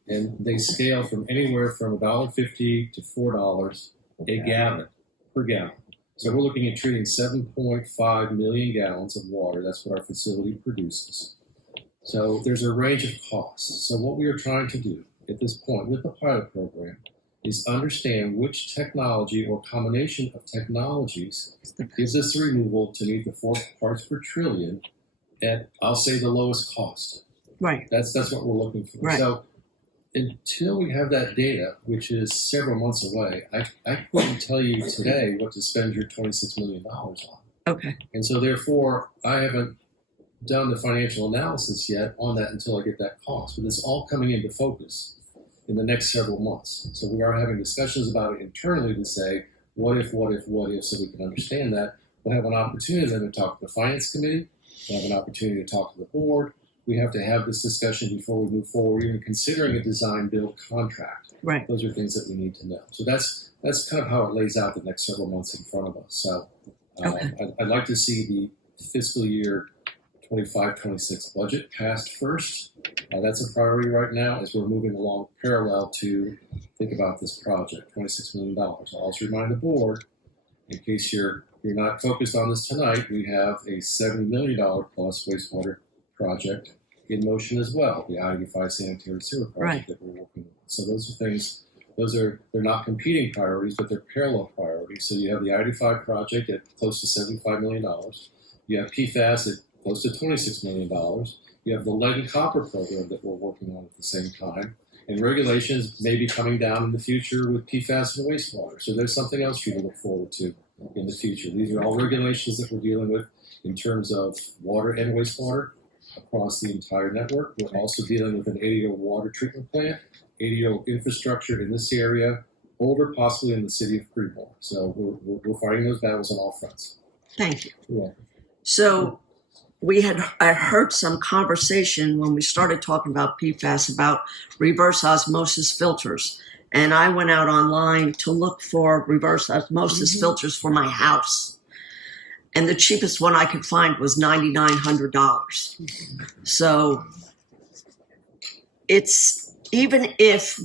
And they scale from anywhere from $1.50 to $4 a gallon per gallon. So we're looking at treating 7.5 million gallons of water. That's what our facility produces. So there's a range of costs. So what we are trying to do at this point with the pilot program is understand which technology or combination of technologies gives us the removal to meet the 4 parts per trillion at, I'll say, the lowest cost. Right. That's what we're looking for. Right. So until we have that data, which is several months away, I couldn't tell you today what to spend your $26 million on. Okay. And so therefore, I haven't done the financial analysis yet on that until I get that cost. But it's all coming into focus in the next several months. So we are having discussions about it internally to say, what if, so we can understand that. We'll have an opportunity then to talk to the Finance Committee. We'll have an opportunity to talk to the board. We have to have this discussion before we move forward, even considering a design-build contract. Right. Those are things that we need to know. So that's kind of how it lays out the next several months in front of us. So I'd like to see the fiscal year 25-26 budget passed first. That's a priority right now as we're moving along parallel to think about this project, $26 million. I'll also remind the board, in case you're not focused on this tonight, we have a $70 million plus wastewater project in motion as well, the I-85 sanitary sewer project that we're working on. So those are things, they're not competing priorities, but they're parallel priorities. So you have the I-85 project at close to $75 million. You have PFAS at close to $26 million. You have the lead and copper program that we're working on at the same time. And regulations may be coming down in the future with PFAS and wastewater. So there's something else for you to look forward to in the future. These are all regulations that we're dealing with in terms of water and wastewater across the entire network. We're also dealing with an 80-year water treatment plant, 80-year infrastructure in this area, older possibly in the city of Creedmoor. So we're fighting those battles on all fronts. Thank you. You're welcome. So I heard some conversation when we started talking about PFAS about reverse osmosis filters. And I went out online to look for reverse osmosis filters for my house. And the cheapest one I could find was $9,900. So it's even if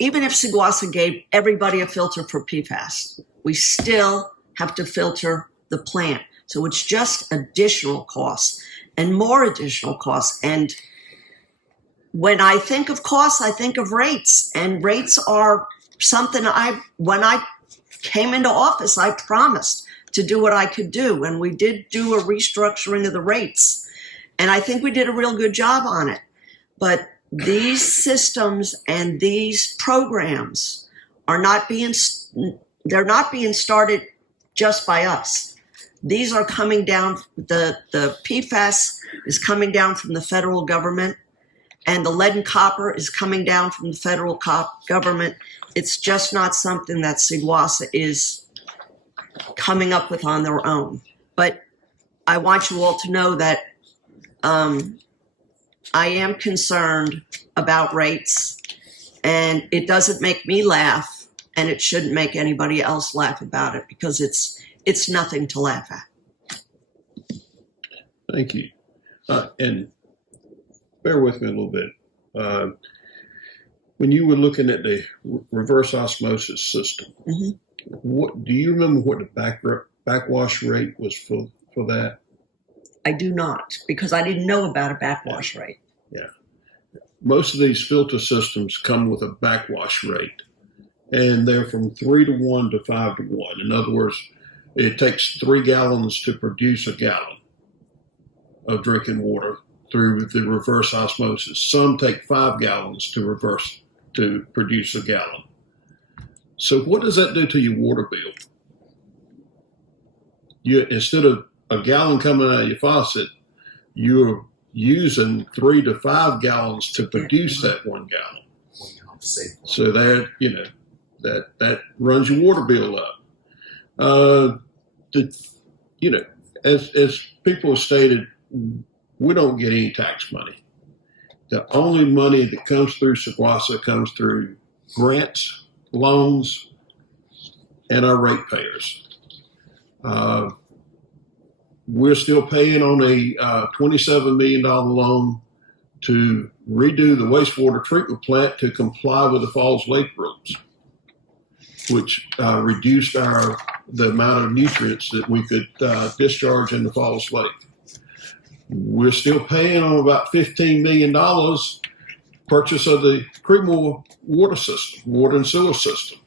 SGWASA gave everybody a filter for PFAS, we still have to filter the plant. So it's just additional costs and more additional costs. And when I think of costs, I think of rates. And rates are something when I came into office, I promised to do what I could do. And we did do a restructuring of the rates. And I think we did a real good job on it. But these systems and these programs are not being started just by us. These are coming down, the PFAS is coming down from the federal government, and the lead and copper is coming down from the federal government. It's just not something that SGWASA is coming up with on their own. But I want you all to know that I am concerned about rates, and it doesn't make me laugh, and it shouldn't make anybody else laugh about it, because it's nothing to laugh at. Thank you. And bear with me a little bit. When you were looking at the reverse osmosis system, what do you remember what the backwash rate was for that? I do not, because I didn't know about a backwash rate. Yeah. Most of these filter systems come with a backwash rate, and they're from 3 to 1 to 5 to 1. In other words, it takes 3 gallons to produce a gallon of drinking water through the reverse osmosis. Some take 5 gallons to produce a gallon. So what does that do to your water bill? Instead of a gallon coming out of your faucet, you're using 3 to 5 gallons to produce that 1 gallon. So that runs your water bill up. As people have stated, we don't get any tax money. The only money that comes through SGWASA comes through grants, loans, and our ratepayers. We're still paying on a $27 million loan to redo the wastewater treatment plant to comply with the Falls Lake rules, which reduced the amount of nutrients that we could discharge into Falls Lake. We're still paying on about $15 million purchase of the Creedmoor water system, water and sewer system,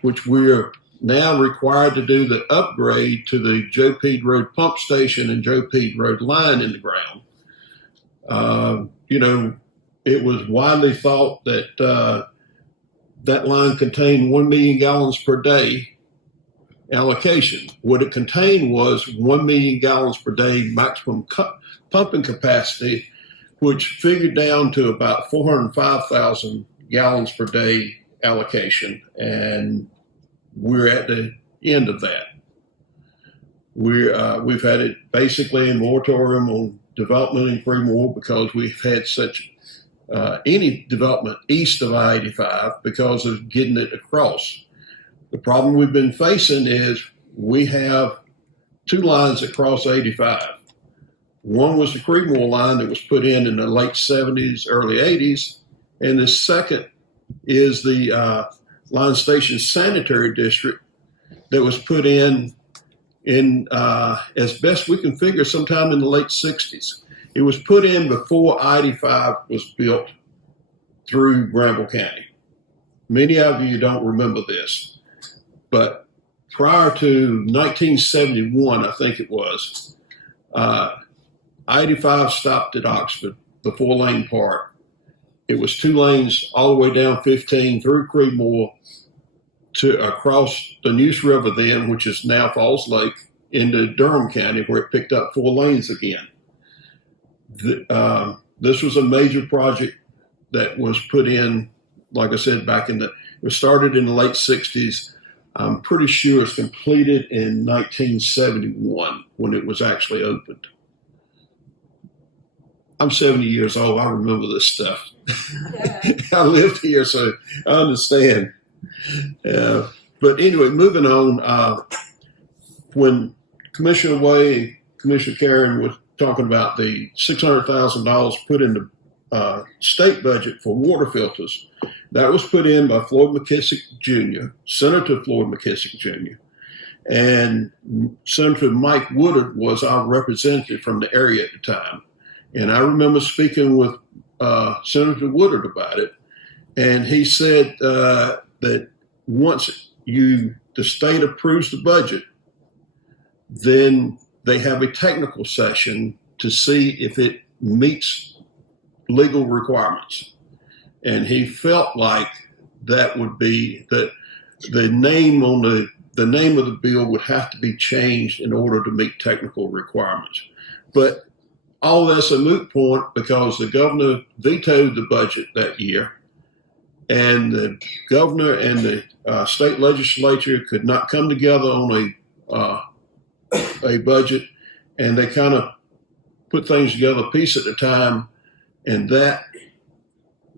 which we're now required to do the upgrade to the Joe Peed Road pump station and Joe Peed Road line in the ground. It was widely thought that that line contained 1 million gallons per day allocation. What it contained was 1 million gallons per day maximum pumping capacity, which figured down to about 405,000 gallons per day allocation. And we're at the end of that. We've had it basically in moratorium on development in Creedmoor because we've had such any development east of I-85 because of getting it across. The problem we've been facing is we have 2 lines that cross 85. One was the Creedmoor line that was put in the late 70s, early 80s, and the second is the Line Station Sanitary District that was put in as best we can figure sometime in the late 60s. It was put in before I-85 was built through Granville County. Many of you don't remember this, but prior to 1971, I think it was, I-85 stopped at Oxford, the 4-lane part. It was 2 lanes all the way down 15 through Creedmoor to across the Neuse River then, which is now Falls Lake, into Durham County, where it picked up 4 lanes again. This was a major project that was put in, like I said, it was started in the late 60s. I'm pretty sure it's completed in 1971 when it was actually opened. I'm 70 years old. I remember this stuff. I lived here, so I understand. But anyway, moving on. When Commissioner Way and Commissioner Karen was talking about the $600,000 put in the state budget for water filters, that was put in by Floyd McKissick Jr., Senator Floyd McKissick Jr., and Senator Mike Woodard was our representative from the area at the time. And I remember speaking with Senator Woodard about it, and he said that once the state approves the budget, then they have a technical session to see if it meets legal requirements. And he felt like that would be that the name on the the name of the bill would have to be changed in order to meet technical requirements. But all that's a moot point because the governor vetoed the budget that year, and the governor and the state legislature could not come together on a budget, and they kind of put things together a piece at a time, and that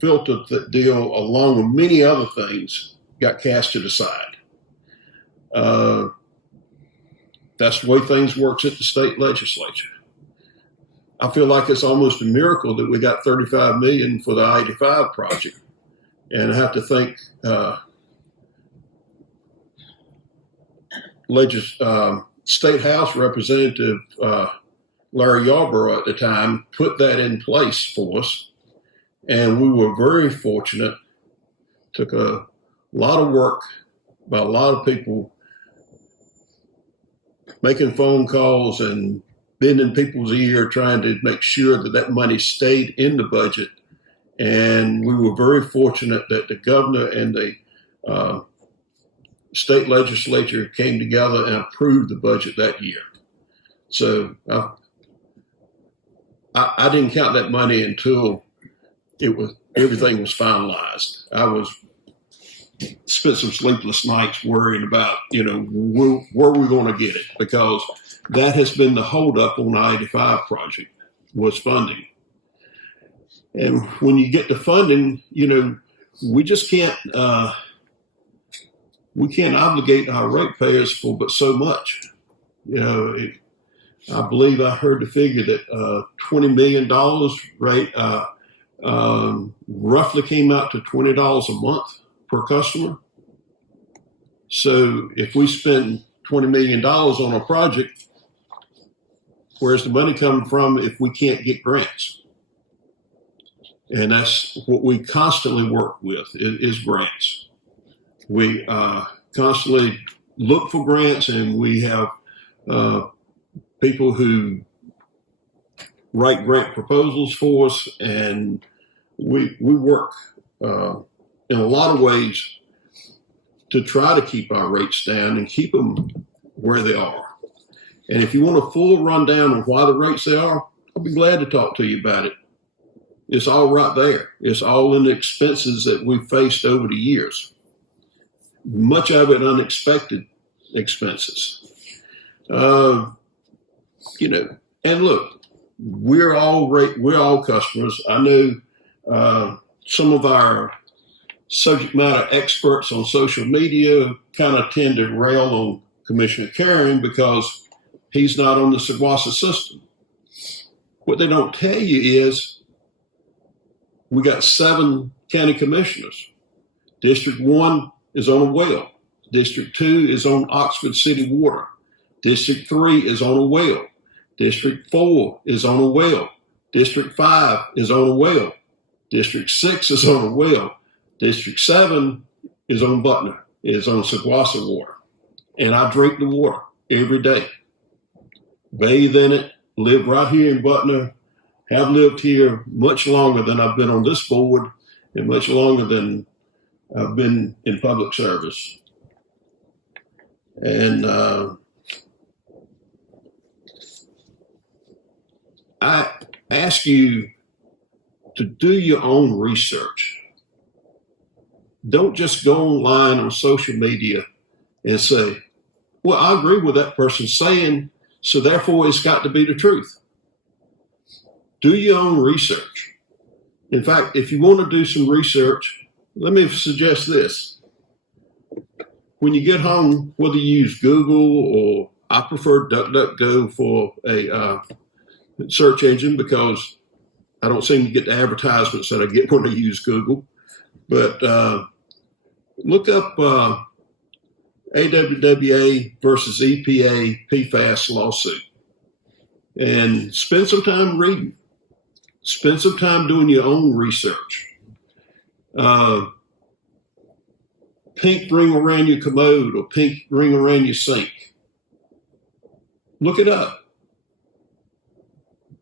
filtered the deal along with many other things got cast to the side. That's the way things works at the state legislature. I feel like it's almost a miracle that we got $35 million for the I-85 project. And I have to thank State House Representative Larry Yarborough at the time put that in place for us. And we were very fortunate. Took a lot of work by a lot of people making phone calls and bending people's ear, trying to make sure that that money stayed in the budget. And we were very fortunate that the governor and the state legislature came together and approved the budget that year. So I didn't count that money until everything was finalized. I spent some sleepless nights worrying about, where we're going to get it, because that has been the holdup on the I-85 project, was funding. And when you get the funding, we just can't obligate our ratepayers for but so much. I believe I heard the figure that $20 million, roughly came out to $20 a month per customer. So if we spend $20 million on a project, where's the money coming from if we can't get grants? And that's what we constantly work with is grants. We constantly look for grants, and we have people who write grant proposals for us, and we work in a lot of ways to try to keep our rates down and keep them where they are. And if you want a full rundown of why the rates they are, I'll be glad to talk to you about it. It's all right there. It's all in the expenses that we've faced over the years. Much of it unexpected expenses. And look, we're all customers. I know some of our subject matter experts on social media kind of tend to rail on Commissioner Caron because he's not on the SGWASA system. What they don't tell you is we got 7 county commissioners. District 1 is on a well. District 2 is on Oxford City Water. District 3 is on a well. District 4 is on a well. District 5 is on a well. District 6 is on a well. District 7 is on Butner, is on SGWASA water. And I drink the water every day. Bathe in it, live right here in Butner, have lived here much longer than I've been on this board and much longer than I've been in public service. And I ask you to do your own research. Don't just go online on social media and say, well, I agree with that person saying, so therefore it's got to be the truth. Do your own research. In fact, if you want to do some research, let me suggest this. When you get home, whether you use Google or I prefer DuckDuckGo for a search engine because I don't seem to get the advertisements that I get when I use Google. But look up AWWA versus EPA PFAS lawsuit and spend some time reading. Spend some time doing your own research. Pink ring around your commode or pink ring around your sink. Look it up.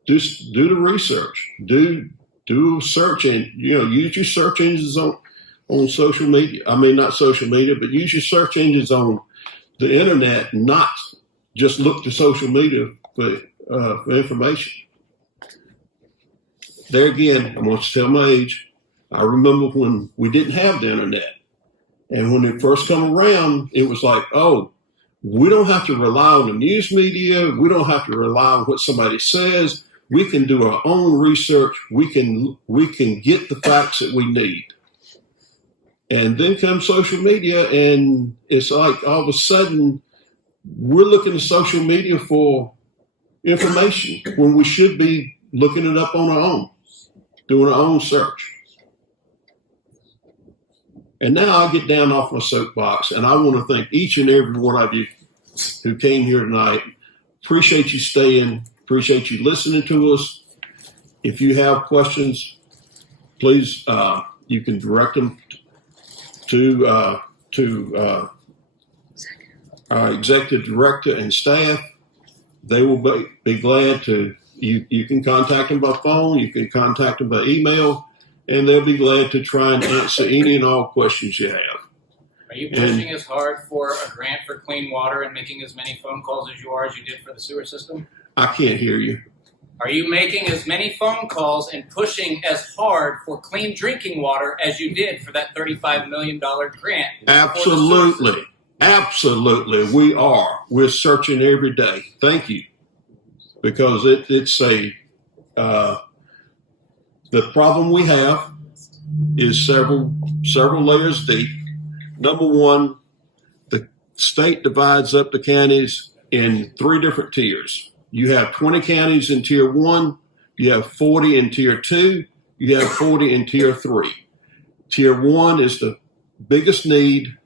Do the research. Do a search and use your search engines on social media. I mean, not social media, but use your search engines on the internet, not just look to social media for information. There again, I'm going to tell my age. I remember when we didn't have the internet. And when it first come around, it was like, oh, we don't have to rely on the news media. We don't have to rely on what somebody says. We can do our own research. We can get the facts that we need. And then comes social media, and it's like all of a sudden we're looking at social media for information when we should be looking it up on our own, doing our own search. And now I get down off my soapbox, and I want to thank each and every one of you who came here tonight. Appreciate you staying. Appreciate you listening to us. If you have questions, please, you can direct them to our executive director and staff. They will be glad to. You can contact them by phone. You can contact them by email. And they'll be glad to try and answer any and all questions you have. Are you pushing as hard for a grant for clean water and making as many phone calls as you did for the sewer system? I can't hear you. Are you making as many phone calls and pushing as hard for clean drinking water as you did for that $35 million grant? Absolutely. Absolutely. We are. We're searching every day. Thank you. Because it's the problem we have is several layers deep. Number one, the state divides up the counties in 3 different tiers. You have 20 counties in tier 1, you have 40 in tier 2, you have 40 in tier 3. Tier 1 is the biggest need.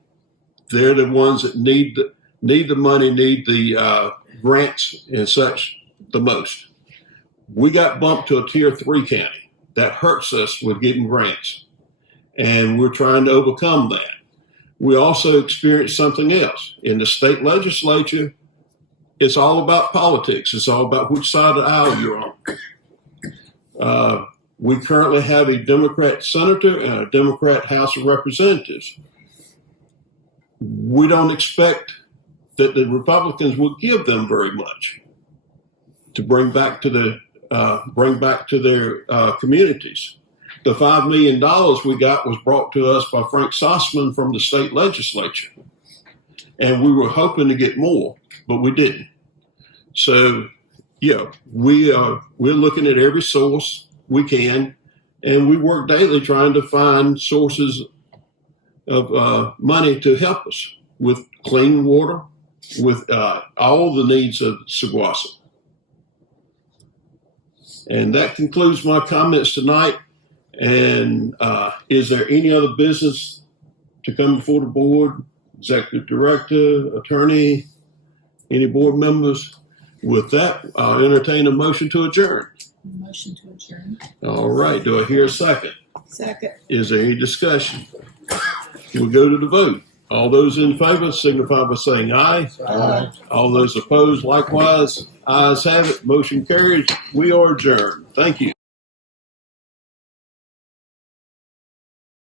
They're the ones that need the money, need the grants and such the most. We got bumped to a tier 3 county. That hurts us with getting grants, and we're trying to overcome that. We also experienced something else. In the state legislature, it's all about politics. It's all about which side of the aisle you're on. We currently have a Democrat senator and a Democrat House of Representatives. We don't expect that the Republicans will give them very much to bring back to their communities. The $5 million we got was brought to us by Frank Sussman from the state legislature. And we were hoping to get more, but we didn't. So, yeah, we're looking at every source we can, and we work daily trying to find sources of money to help us with clean water, with all the needs of SGWASA. And that concludes my comments tonight. And is there any other business to come before the board? Executive director, attorney, any board members? With that, I'll entertain a motion to adjourn. Motion to adjourn. All right. Do I hear a second? Second. Is there any discussion? We'll go to the vote. All those in favor signify by saying aye. Aye. All those opposed, likewise. Ayes have it. Motion carries. We are adjourned. Thank you.